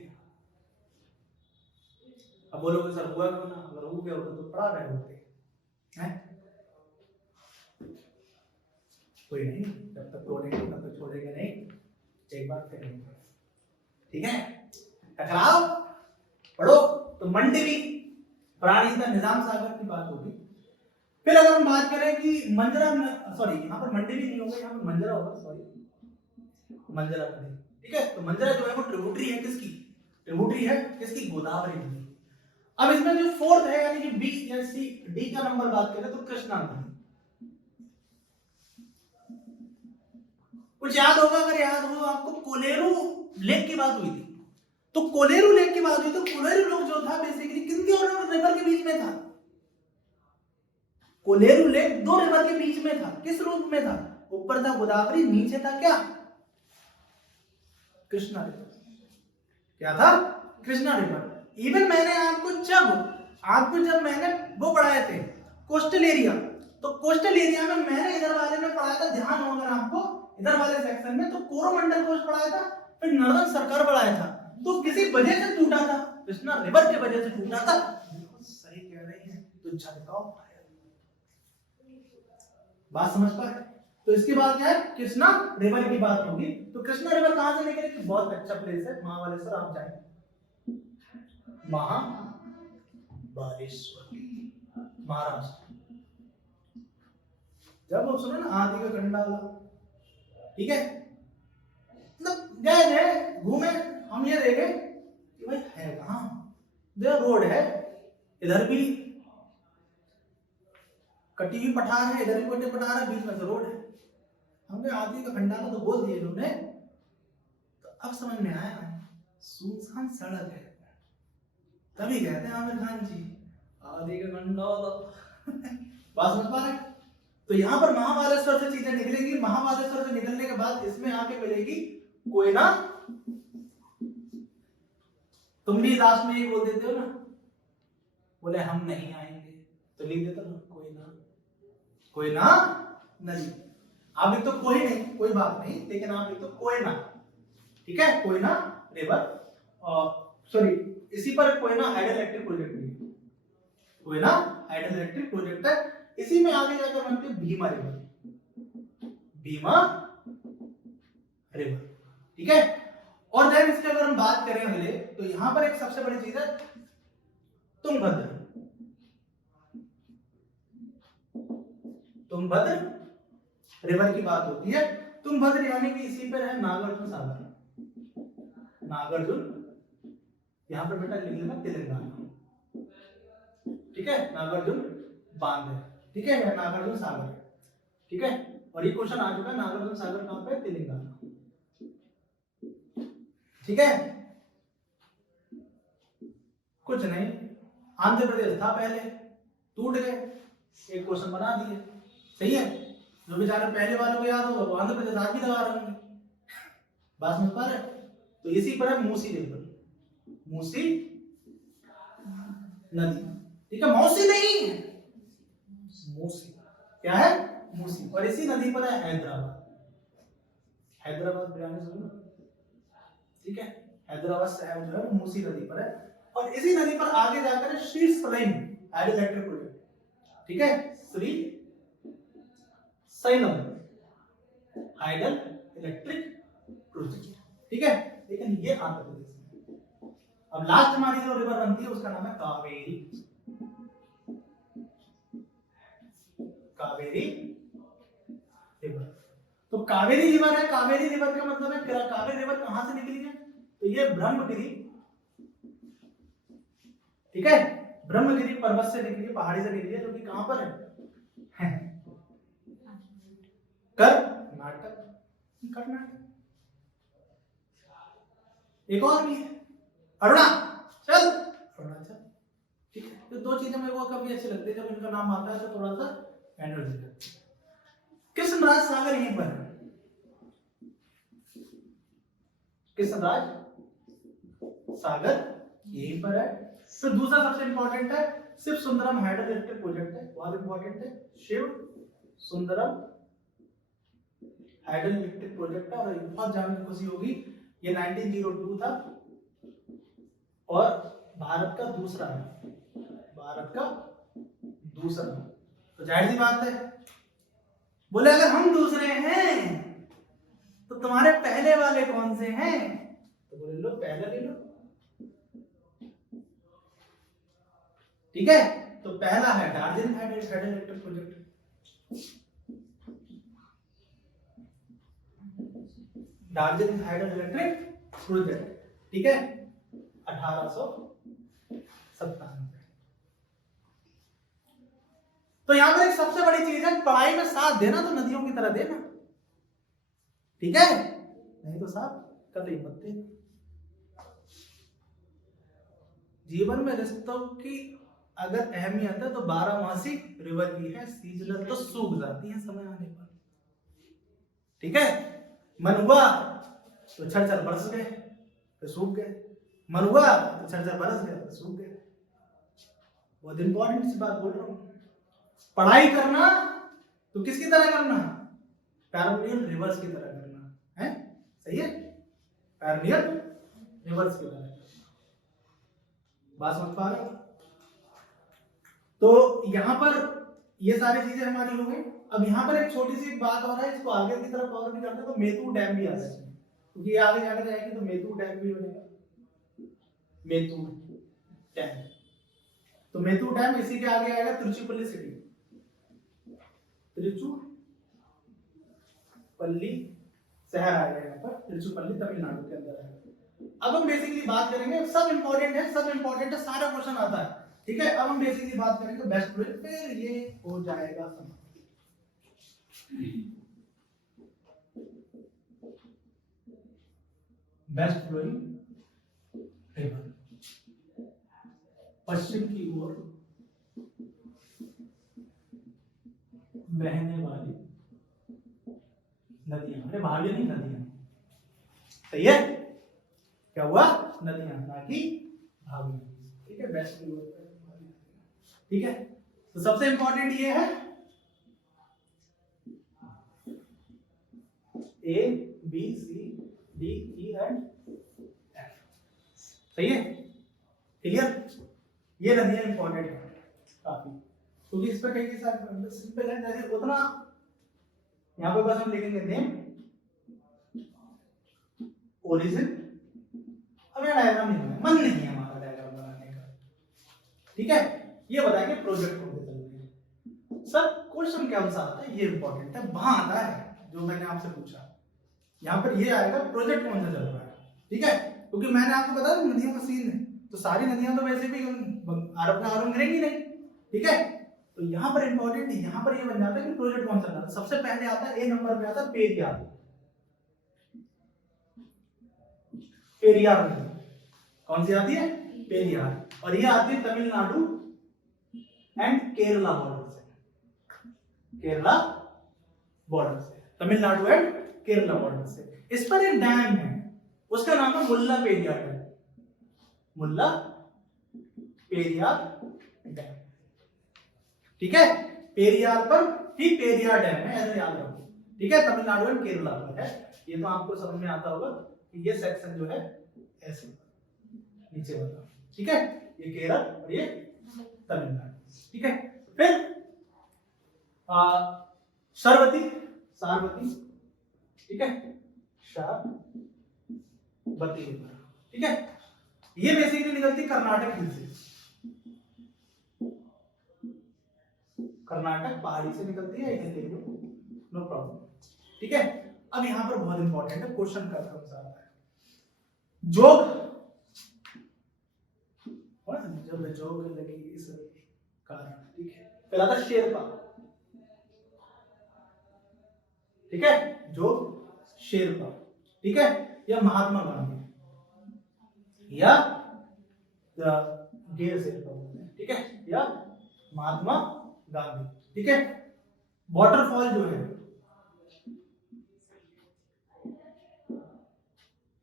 अब बोलोगे सर हुआ क्यों ना? अगर हो गया होता तो पढ़ा रहे होते हैं। कोई नहीं, जब तक तोड़ेंगे तब तक छोड़ेंगे नहीं, एक बार करेंगे। ठीक है, टकराओ पढ़ो। तो मंडवी, प्राणहिता, निजाम सागर की बात होगी। फिर अगर हम बात करें कि मंजरा, सॉरी यहाँ पर मंडवी नहीं होगा, यहाँ पर मंजरा होगा, सॉरी। मंजरा नदी, ठीक है। तो मंजरा जो है वो ट्रिब्यूटरी है किसकी? ट्रिब्यूटरी है किसकी? गोदावरी नदी। अब इसमें जो फोर्थ है यानी कि बी या सी डी का नंबर बात करें तो कृष्णा नदी। कुछ याद होगा, अगर याद हो आपको, कोलेरू लेक की बात हुई थी। तो कोलेरू लेक की बात हुई तो कोलेरू लेक जो था बेसिकली किनके और रिवर के बीच में था? कोलेरू लेक दो रिवर के बीच में था। किस रूप में था? ऊपर था गोदावरी, नीचे था क्या? कृष्णा रिवर। क्या था? कृष्णा रिवर। इवन मैंने आपको जब मैंने वो पढ़ाए थे कोस्टल एरिया, तो कोस्टल एरिया में मैंने इधर वाले में पढ़ाया था, ध्यान हो अगर आपको, इधर वाले सेक्शन में तो कोरोमंडल कोस्ट पढ़ाया था, फिर नॉर्दर्न सर्कल पढ़ाया था। तो किसी वजह से टूटा था, कृष्णा रिवर के वजह से टूटा था। सही कह रहे हैं। तो झटकाओ, बात समझ पाए? तो इसके बाद क्या है? कृष्णा रिवर की बात होगी। तो कृष्णा रिवर कहां से निकलेगी? बहुत अच्छा प्लेस है महाबलेश्वर, आप जाएंगे महाबलेश्वर महाराष्ट्र। जब वो सुनो ना आदि का कंडा वाला, ठीक है, मतलब गए थे घूमे, हम ये देखे कि भाई है कहां, जो रोड है, इधर भी कटी हुई पठार है, इधर भी कटी पठार है, बीच में से रोड है। हमने आदि का खंडाला तो बोल दिए इन्होंने, तो अब समझ में आया सुनसान सड़क है, तभी कहते हैं आमिर खान जी आदि का खंडाला। बात समझ पा रहे? तो यहाँ पर महाबलेश्वर से चीजें निकलेंगी। महाबलेश्वर से निकलने के बाद इसमें आके मिलेगी कोयना। तुम भी लास्ट में ये बोल देते हो ना, बोले हम नहीं आएंगे, तो लिख देता ना कोयना नदी। आप लिख तो कोई नहीं, कोई बात नहीं, लेकिन आप लिख तो कोयना, ठीक है, कोयना रिवर। सॉरी, इसी पर कोयना हाइडल इलेक्ट्रिक प्रोजेक्ट भी है, कोयना हाइडल इलेक्ट्रिक प्रोजेक्ट है। इसी में आगे जाकर बनती है भीमा रिवर, भीमा रिवर, ठीक है। और देन इसके अगर हम बात करें अगले, तो यहां पर एक सबसे बड़ी चीज है तुंगभद्र। तुंगभद्र रिवर की बात होती है। तुंगभद्र यानी कि इसी पर है नागार्जुन सागर, नागार्जुन, यहां पर बेटा लिख लेना तेलंगाना, ठीक है, नागार्जुन बांध है, ठीक है, या नागार्जुन सागर, ठीक है। और ये क्वेश्चन आ चुका है, नागार्जुन सागर कहां पे? तेलंगाना, ठीक है। कुछ नहीं, आंध्र प्रदेश था पहले, टूट गए, एक क्वेश्चन बना दिए, सही है। जो बेचारे पहले वालों को याद होगा वो आंध्र प्रदेश आज भी दबा रहे होंगे। बात समझ पा रहे? तो इसी पर है मूसी रिवर, मूसी नदी, ठीक है। मौसी नहीं है, मूसी, क्या है? मूसी। और इसी नदी पर है हैदराबाद, हैदराबाद बिरयानी सुनो, ठीक है। हैदराबाद शहर जो है वो मूसी नदी पर है। और इसी नदी पर आगे जाकर श्री सलैम हाइडल इलेक्ट्रिक प्रोजेक्ट, ठीक है, Shri slam hydel electric project, ठीक है। लेकिन ये आंध्र प्रदेश में। अब लास्ट हमारी जो रिवर बनती है उसका नाम है कावेरी, कावेरी रिवर। तो कावेरी रिवर है, कावेरी रिवर का मतलब है कावेरी रिवर कहां से निकली है? तो ये ब्रह्मगिरी, ठीक है, ब्रह्मगिरी पर्वत से निकली है, पहाड़ी से निकली है, जो कि कहां पर है? कर्नाटक, कर्नाटक। एक और भी है अरुणाचल, अरुणाचल, ठीक है। तो दो चीजें मेरे को काफी अच्छी लगती है जब इनका नाम आता है, तो थोड़ा सा एनर्जी। कृष्णराज सागर यहीं पर है, कृष्णराज सागर यहीं पर है। फिर दूसरा सबसे इंपॉर्टेंट है Shiv Sundaram hydel electric project है, बहुत इंपॉर्टेंट है, Shiv Sundaram hydel electric project है। और बहुत जानने की खुशी होगी, ये 1902 था और भारत का दूसरा है, भारत का दूसरा। तो जाहिर सी बात है, बोले अगर हम दूसरे हैं तो तुम्हारे पहले वाले कौन से हैं? तो बोले लो पहले ले लो, ठीक है। तो पहला है Darjeeling hydel electric project, Darjeeling hydro electric project, ठीक है, 1897। तो यहां पर एक सबसे बड़ी चीज है, पढ़ाई में साथ देना तो नदियों की तरह देना, ठीक है, नहीं तो साथ कतई मत देना। जीवन में रिश्तों की अगर अहमियत है तो 12मासी रिवर की है, सीजनल तो सूख जाती है समय आने पर, ठीक है। मन हुआ तो छर बरस गए तो सूख गए, मन हुआ तो छर बरस गए तो सूख गए। बहुत इंपॉर्टेंट सी बात बोल रहा हूं। पढ़ाई करना तो किसकी तरह करना, पैरेनियल रिवर्स की तरह करना है, सही है, पैरेनियल रिवर्स की तरह। बात समझ पा रहे हो? तो यहां पर ये सारी चीजें हमारी हो गई। अब यहाँ पर एक छोटी सी बात और है, इसको आगे की तरफ और भी करते हैं तो मेतू डैम भी आ जाए, क्योंकि ये आगे जाकर जाएगी तो मेतू डैम भी हो जाएगा, मेतू डैम। तो मेतू डैम इसी के आगे आएगा तिरुचिपल्ली सिटी, तिरुचिपल्ली शहर आएगा यहाँ पर, तिरुचिपल्ली तमिलनाडु के अंदर है। अब हम बेसिकली बात करेंगे, सब इंपॉर्टेंट है, सब इंपॉर्टेंट है, सारा क्वेश्चन आता है, ठीक है। अब हम बेसिकली बात करेंगे बेस्ट फ्लोइंग, फिर ये हो जाएगा समाप्त। बेस्ट फ्लोइंग रिवर, पश्चिम की ओर बहने वाली नदियां, अरे भाग्य नहीं नदियां, सही है, क्या हुआ, नदियां, ना कि भाग्य, ठीक है। बेस्ट फ्लोइंग, ठीक है। तो सबसे इंपॉर्टेंट ये है A, B, C, D, E and F, सही है, क्लियर। ये नदियां इंपॉर्टेंट है काफी, क्योंकि इस पर कई सारे सिंपल है, जैसे उतना यहाँ पे बस हम लिखेंगे नेम, ओरिजिन। अब ये डायग्राम नहीं है, मन नहीं है हमारा डायग्राम बनाने का, ठीक है। ये बताएंगे प्रोजेक्ट कौन से चल रहे हैं, सर क्वेश्चन क्या सा आता है, ये इंपॉर्टेंट है, वहां आता है जो मैंने आपसे पूछा, यहाँ पर ये आएगा प्रोजेक्ट कौन सा चल रहा है, ठीक है। क्योंकि मैंने आपको बताया नदियों का सीन है, तो सारी नदियां तो वैसे भी आरोप गिरेंगी नहीं, ठीक है। तो यहाँ पर इंपॉर्टेंट है, यहाँ पर ये बन जाता है कि प्रोजेक्ट कौन सा चल रहा है। सबसे पहले आता है, ए नंबर पे आता है पेरियार, पेरियार नदी कौन सी आती है, पेरियार, और ये आती है तमिलनाडु एंड केरला बॉर्डर से, केरला बॉर्डर से, तमिलनाडु एंड केरला बॉर्डर से। इस पर एक डैम है, उसका नाम है मुल्ला पेरियार डैम, मुल्ला पेरियार डैम, ठीक है। पेरियार पर ही पेरियार डैम है, ऐसे याद रखो, ठीक है। तमिलनाडु एंड केरला पर है, ये तो आपको समझ में आता होगा कि ये सेक्शन जो है ऐसे नीचे वाला, ठीक है, ये केरल और ये तमिलनाडु, ठीक है। फिर सरवती, सारवती, ठीक है, सारवती रिवर, ठीक है। ये बेसिकली निकलती कर्नाटक हिल से, कर्नाटक पहाड़ी से निकलती है, नो प्रॉब्लम, ठीक है। अब यहां पर बहुत इंपॉर्टेंट है, क्वेश्चन का क्रम आता है, जोग, जब जोग लगी इस कारण, ठीक है। पहला था शेरपा, ठीक है, जो शेरपा, ठीक है, या महात्मा गांधी, या गेर शेरपा बोलते हैं, ठीक है, या महात्मा गांधी, ठीक है। वाटरफॉल जो है,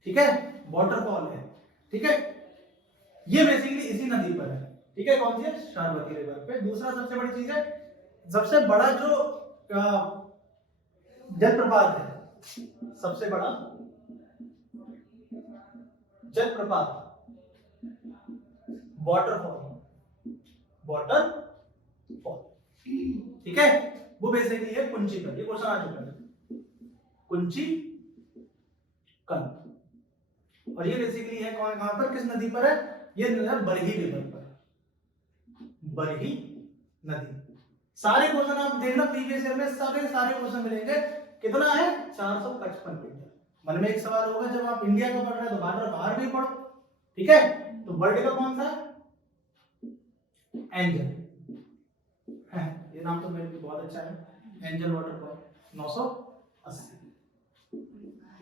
ठीक है, वाटरफॉल है, ठीक है, ये बेसिकली इसी नदी पर है, ठीक है, कौन सी है, साबरमती रिवर पे। दूसरा सबसे बड़ी चीज है, सबसे बड़ा जो जलप्रपात है, सबसे बड़ा जलप्रपात, वाटरफॉल, वाटरफॉल, ठीक है, वो बेसिकली है कुंची कल, ये क्वेश्चन आ चुका है, कुंची कल, और ये बेसिकली है कहां पर, किस नदी पर है, ये नदी बरही रिवर पर, बरही नदी। सारे क्वेश्चन आप देखना प्रीवियस ईयर में, सारे क्वेश्चन मिलेंगे, कितना है 455 पेज, मन में एक सवाल होगा, जब आप इंडिया का पढ़ रहे हैं तो बॉर्डर बाहर भी पढ़ो, ठीक है। तो वर्ल्ड का कौन सा है? एंजल, ये नाम तो मेरे लिए बहुत अच्छा है, एंजल वाटरफॉल 980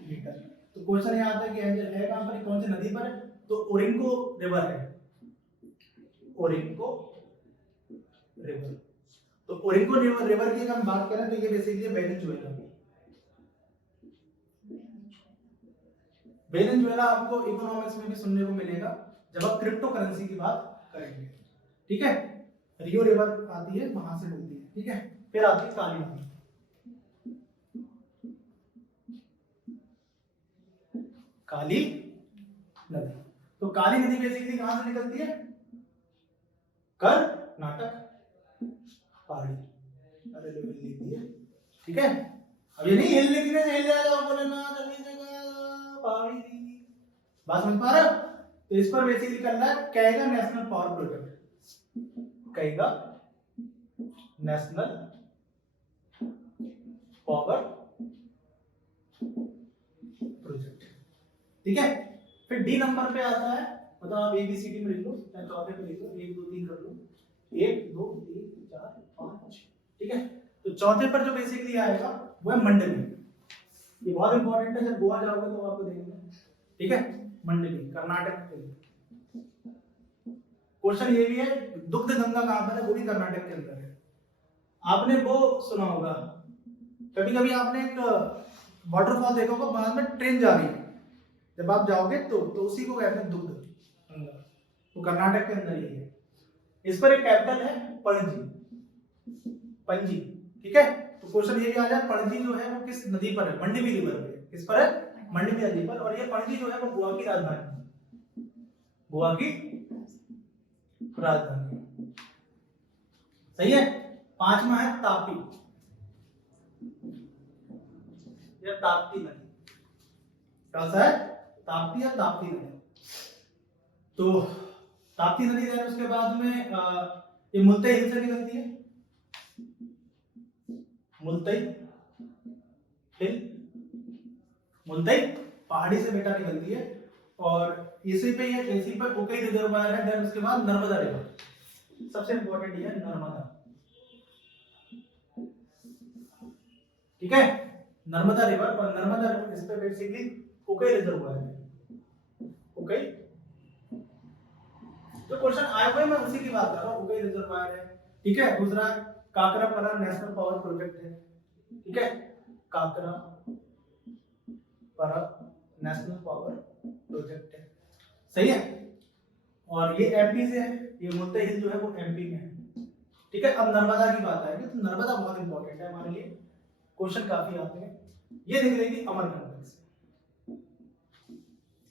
मीटर। तो क्वेश्चन ये आता है कि एंजल है कहां पर, कौन सी नदी पर है? तो ओरिंको रिवर है, ओरिंको रिवर। तो ओरिंको रिवर की अगर हम बात करें तो ये बेसिकली वेनेजुएला। वेनेजुएला आपको इकोनॉमिक्स में भी सुनने को मिलेगा जब आप क्रिप्टो करेंसी की बात करेंगे, ठीक है। रियो रिवर आती है, वहां से मिलती है, ठीक है। फिर आती है काली नदी, काली नदी। तो काली नदी बेसिकली कहां से निकलती है? कर्नाटक पहाड़ी, अरे लेवल लेती है, ठीक है। अब ये नहीं हिलने की हिल जाएगा बोले ना पहाड़ी बात समझ पा रहे हो? तो इस पर बेसिकली करना है Kaiga national power project, Kaiga national power project, ठीक है। फिर डी नंबर पे आता है, मतलब आप एबीसीडी में लिख लो, चौथे पे लिख लो, 1 2 3 कर लो, 1 2 3 4 5, ठीक है। तो चौथे पर जो बेसिकली आएगा वो है मंडली। ये बहुत इंपॉर्टेंट है, जब गोवा जाओगे तो आपको देखेंगे, ठीक है। मंडली कर्नाटक के, क्वेश्चन ये भी है दुग्ध गंगा कहां पर है, वो भी कर्नाटक के अंदर है। आपने वो सुना होगा, कभी कभी आपने एक वाटरफॉल देखा होगा, बाद में ट्रेन जा रही है, जब आप जाओगे तो उसी को कहते हैं दुग्ध गंगा, वो कर्नाटक के अंदर ही है। इस पर एक कैपिटल है पणजी, पणजी, ठीक है। तो क्वेश्चन ये भी आ जाए पणजी जो है वो किस नदी पर है? मंडवी रिवर पे। किस पर है? मंडवी नदी पर। और ये पणजी जो है वो गोवा की राजधानी, गोवा की राजधानी, सही है। पांचवा है ताप्ती, या ताप्ती नदी, कैसा है? ताप्ती या ताप्ती नदी। तो ताप्ती नदी है, उसके बाद में ये मुल्ताई हिल से निकलती है, मुल्ताई हिल, मुल्ताई पहाड़ी से बेटा निकलती है। और इसी पे ये इसी पर ओके रिजर्वायर है। देन उसके बाद नर्मदा रिवर, सबसे इंपॉर्टेंट ये है नर्मदा, ठीक है। नर्मदा रिवर, और नर्मदा रिवर इस पे बेसिकली ओके रिजर्वायर है, ओके। तो क्वेश्चन आए हुए मैं उसी की बात कर रहा हूं, ओके रिजर्वायर है, ठीक है। दूसरा काकरापरा नेशनल पावर प्रोजेक्ट है, ठीक है। काकरापरा नेशनल पावर प्रोजेक्ट है, सही है। और ये एमपी से है, ये मुल्ताई हिल जो है वो एमपी में है, ठीक है। अब नर्मदा की बात आएगी, तो नर्मदा बहुत इंपॉर्टेंट है हमारे लिए, क्वेश्चन काफी आते हैं। ये दिख रही थी अमरकंटक से,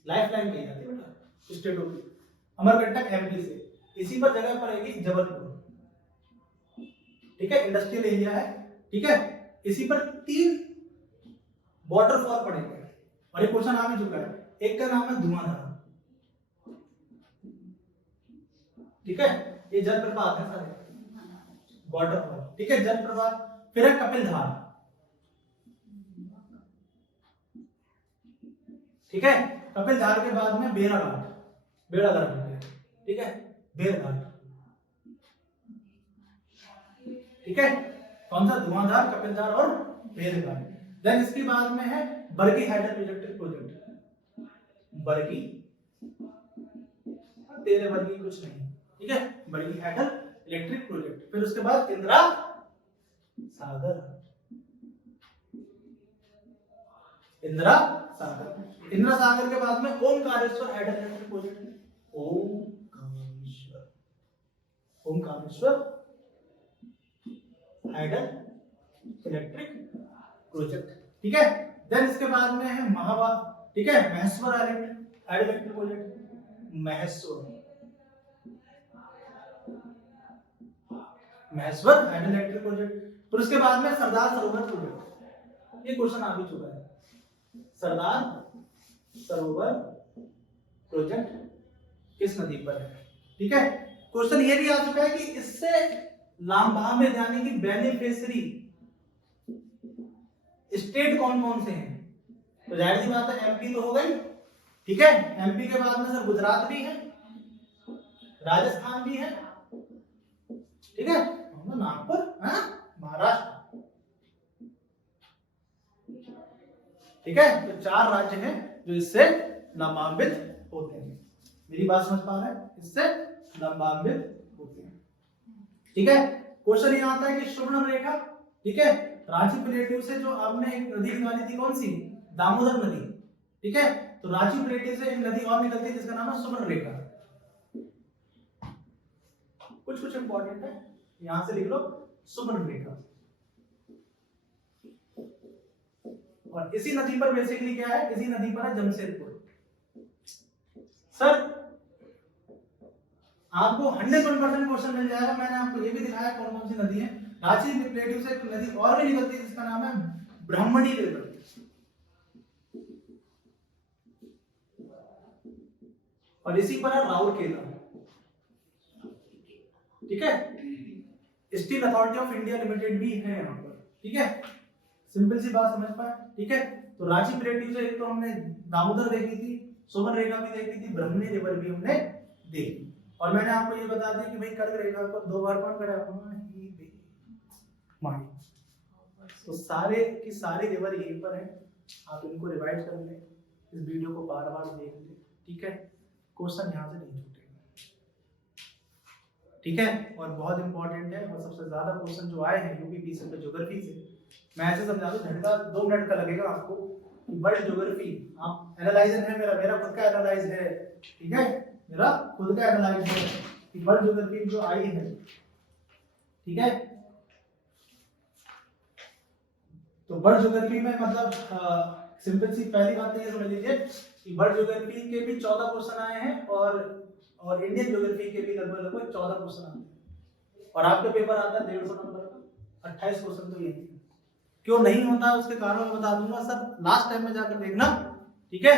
लाइफ लाइन कही जाती है बेटा स्टेटों की। अमरकंटक एमपी से, इसी पर जगह पड़ेगी जबलपुर, ठीक है। इंडस्ट्रियल एरिया है, ठीक है। इसी पर 3 वाटरफॉल पड़ेंगे, और ये क्वेश्चन आ भी चुका है। एक का नाम है धुआंधार, ठीक है। ये जलप्रपात है सारे, वाटरफॉल, ठीक है, जलप्रपात। फिर है कपिलधार, ठीक है। कपिलधार के बाद में बेड़ाघाट, बेड़ाघाट, ठीक है, बेड़ाघाट, ठीक है। कौन सा? धुआंधार, कपिलधार और बेड़ाघाट। देन इसके बाद में है Bargi hydel electric project, Bargi, तेरे बरगी कुछ नहीं, ठीक है, बरगी हाइडल इलेक्ट्रिक प्रोजेक्ट। फिर उसके बाद इंदिरा सागर, इंदिरा सागर। इंदिरा सागर के बाद में Omkareshwar hydel electric project, Omkareshwar, Omkareshwar hydel electric project, ठीक है। देन इसके बाद में है महावा, ठीक है, Maheshwar hydel electric project, Maheshwar, Maheshwar hydel electric project. फिर उसके बाद में सरदार सरोवर प्रोजेक्ट, ये क्वेश्चन आ भी चुका है, सरदार सरोवर प्रोजेक्ट किस नदी पर है, ठीक है। क्वेश्चन ये भी आ चुका है कि इससे लाभान्वित यानी कि बेनिफिशियरी स्टेट कौन कौन से हैं, तो जाहिर सी बात है एमपी तो हो गई, ठीक है। एमपी के बाद में सर गुजरात भी है, राजस्थान भी है, ठीक है, नागपुर, महाराष्ट्र, ठीक है। तो 4 राज्य हैं जो इससे लाभान्वित होते हैं। मेरी बात समझ पा रहे हैं? इससे लाभान्वित होते हैं, ठीक है। क्वेश्चन ये आता है कि सुवर्ण रेखा, ठीक है, रांची प्लेटू से जो आपने एक नदी निकाली थी, कौन सी? दामोदर नदी, ठीक है। तो रांची प्लेटू से एक नदी और निकलती है जिसका नाम है सुवर्ण रेखा। कुछ इंपॉर्टेंट है, यहां से लिख लो सुवर्ण रेखा। और इसी नदी पर बेसिकली क्या है, इसी नदी पर है जमशेदपुर। सर आपको 100% क्वेश्चन मिल जाएगा। मैंने आपको ये भी दिखाया कौन कौन सी नदी है। रांची प्लेटू से एक नदी और भी निकलती है जिसका नाम है ब्राह्मणी रिवर, और इसी पर है राउरकेला, ठीक है। Steel authority of India limited भी है यहाँ पर, ठीक है। सिंपल सी बात समझ पाए, ठीक है। तो रांची प्लेटू से एक तो हमने दामोदर देखी थी, सुवर्ण रेखा भी देखी थी, ब्राह्मणी रिवर भी हमने देखी। और मैंने आपको ये बता दिया कि भाई कर्क रेखा को 2 बार कौन करा? माही। तो सारे की सारी रिवर यहीं पर है, आप इनको रिवाइज कर लें, इस वीडियो को बार-बार देख लें, ठीक है। क्वेश्चन यहाँ से नहीं छूटेगा, ठीक है। और बहुत इंपॉर्टेंट है, और सबसे ज्यादा क्वेश्चन जो आए हैं यूपी पीसी पे ज्योग्राफी से, मैं ऐसे समझा दूं, घंटा 2 मिनट का लगेगा आपको। वर्ल्ड ज्योग्राफी आप एनालाइजर है, मेरा खुद का एनालाइज है, ठीक है, मेरा खुद का एनालाइज है कि वर्ल्ड ज्योग्राफी जो आई है, ठीक है। तो वर्ल्ड ज्योग्राफी में मतलब सिंपल सी पहली बात तो ये समझ लीजिए कि वर्ल्ड ज्योग्राफी के भी 14 क्वेश्चन आए हैं, और इंडियन ज्योग्राफी के भी लगभग 14 क्वेश्चन आए हैं। और आपका पेपर आता है 150 नंबर का, 28 क्वेश्चन तो ये क्यों नहीं होता है उसके कारण मैं बता दूंगा। सब लास्ट टाइम में जाकर देखना, ठीक है।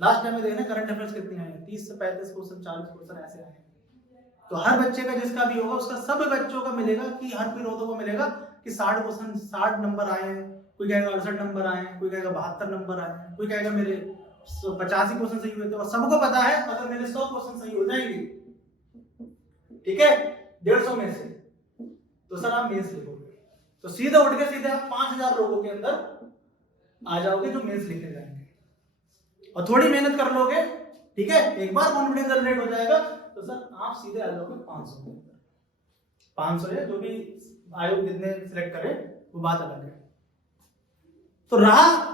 लास्ट टाइम में देखना करंट अफेयर्स कितने आए हैं, 30 से 35 क्वेश्चन, 40 क्वेश्चन ऐसे आए हैं। तो हर बच्चे का जिसका भी होगा उसका सब बच्चों का मिलेगा, कि हर विरोधों को मिलेगा कि 60 क्वेश्चन 60 नंबर आए हैं, कोई कहेगा 68 नंबर आए हैं, कोई कहेगा 72 नंबर आए हैं, कोई कहेगा मेरे 85 क्वेश्चन सही हुए थे। और सबको पता है अगर मेरे 100 क्वेश्चन सही हो जाएंगे, ठीक है, 150 में से, तो सर आप मेंस लिखोगे, तो सीधे उठ के सीधे आप 5000 लोगों के अंदर आ जाओगे जो मेंस लिखने जाएंगे। और थोड़ी मेहनत कर लोगे, ठीक है, एक बार कॉन्फिडेंस जनरेट हो जाएगा, तो सर आप सीधे आ जाओगे 500 के अंदर। 500 है, जो भी आयोग जितने सिलेक्ट करे वो बात अलग है। तो राह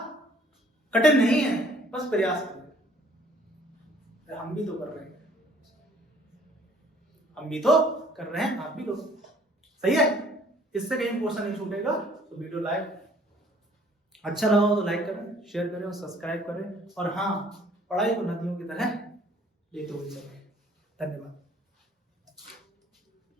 कठिन नहीं है, बस प्रयास करें। हम भी तो कर रहे हैं, आप भी तो, सही है। इससे कहीं क्वेश्चन नहीं छूटेगा। तो वीडियो अच्छा लगा हो तो लाइक करें, शेयर करें और सब्सक्राइब करें। और हाँ, पढ़ाई को नदियों की तरह लेते हुए चलें। धन्यवाद।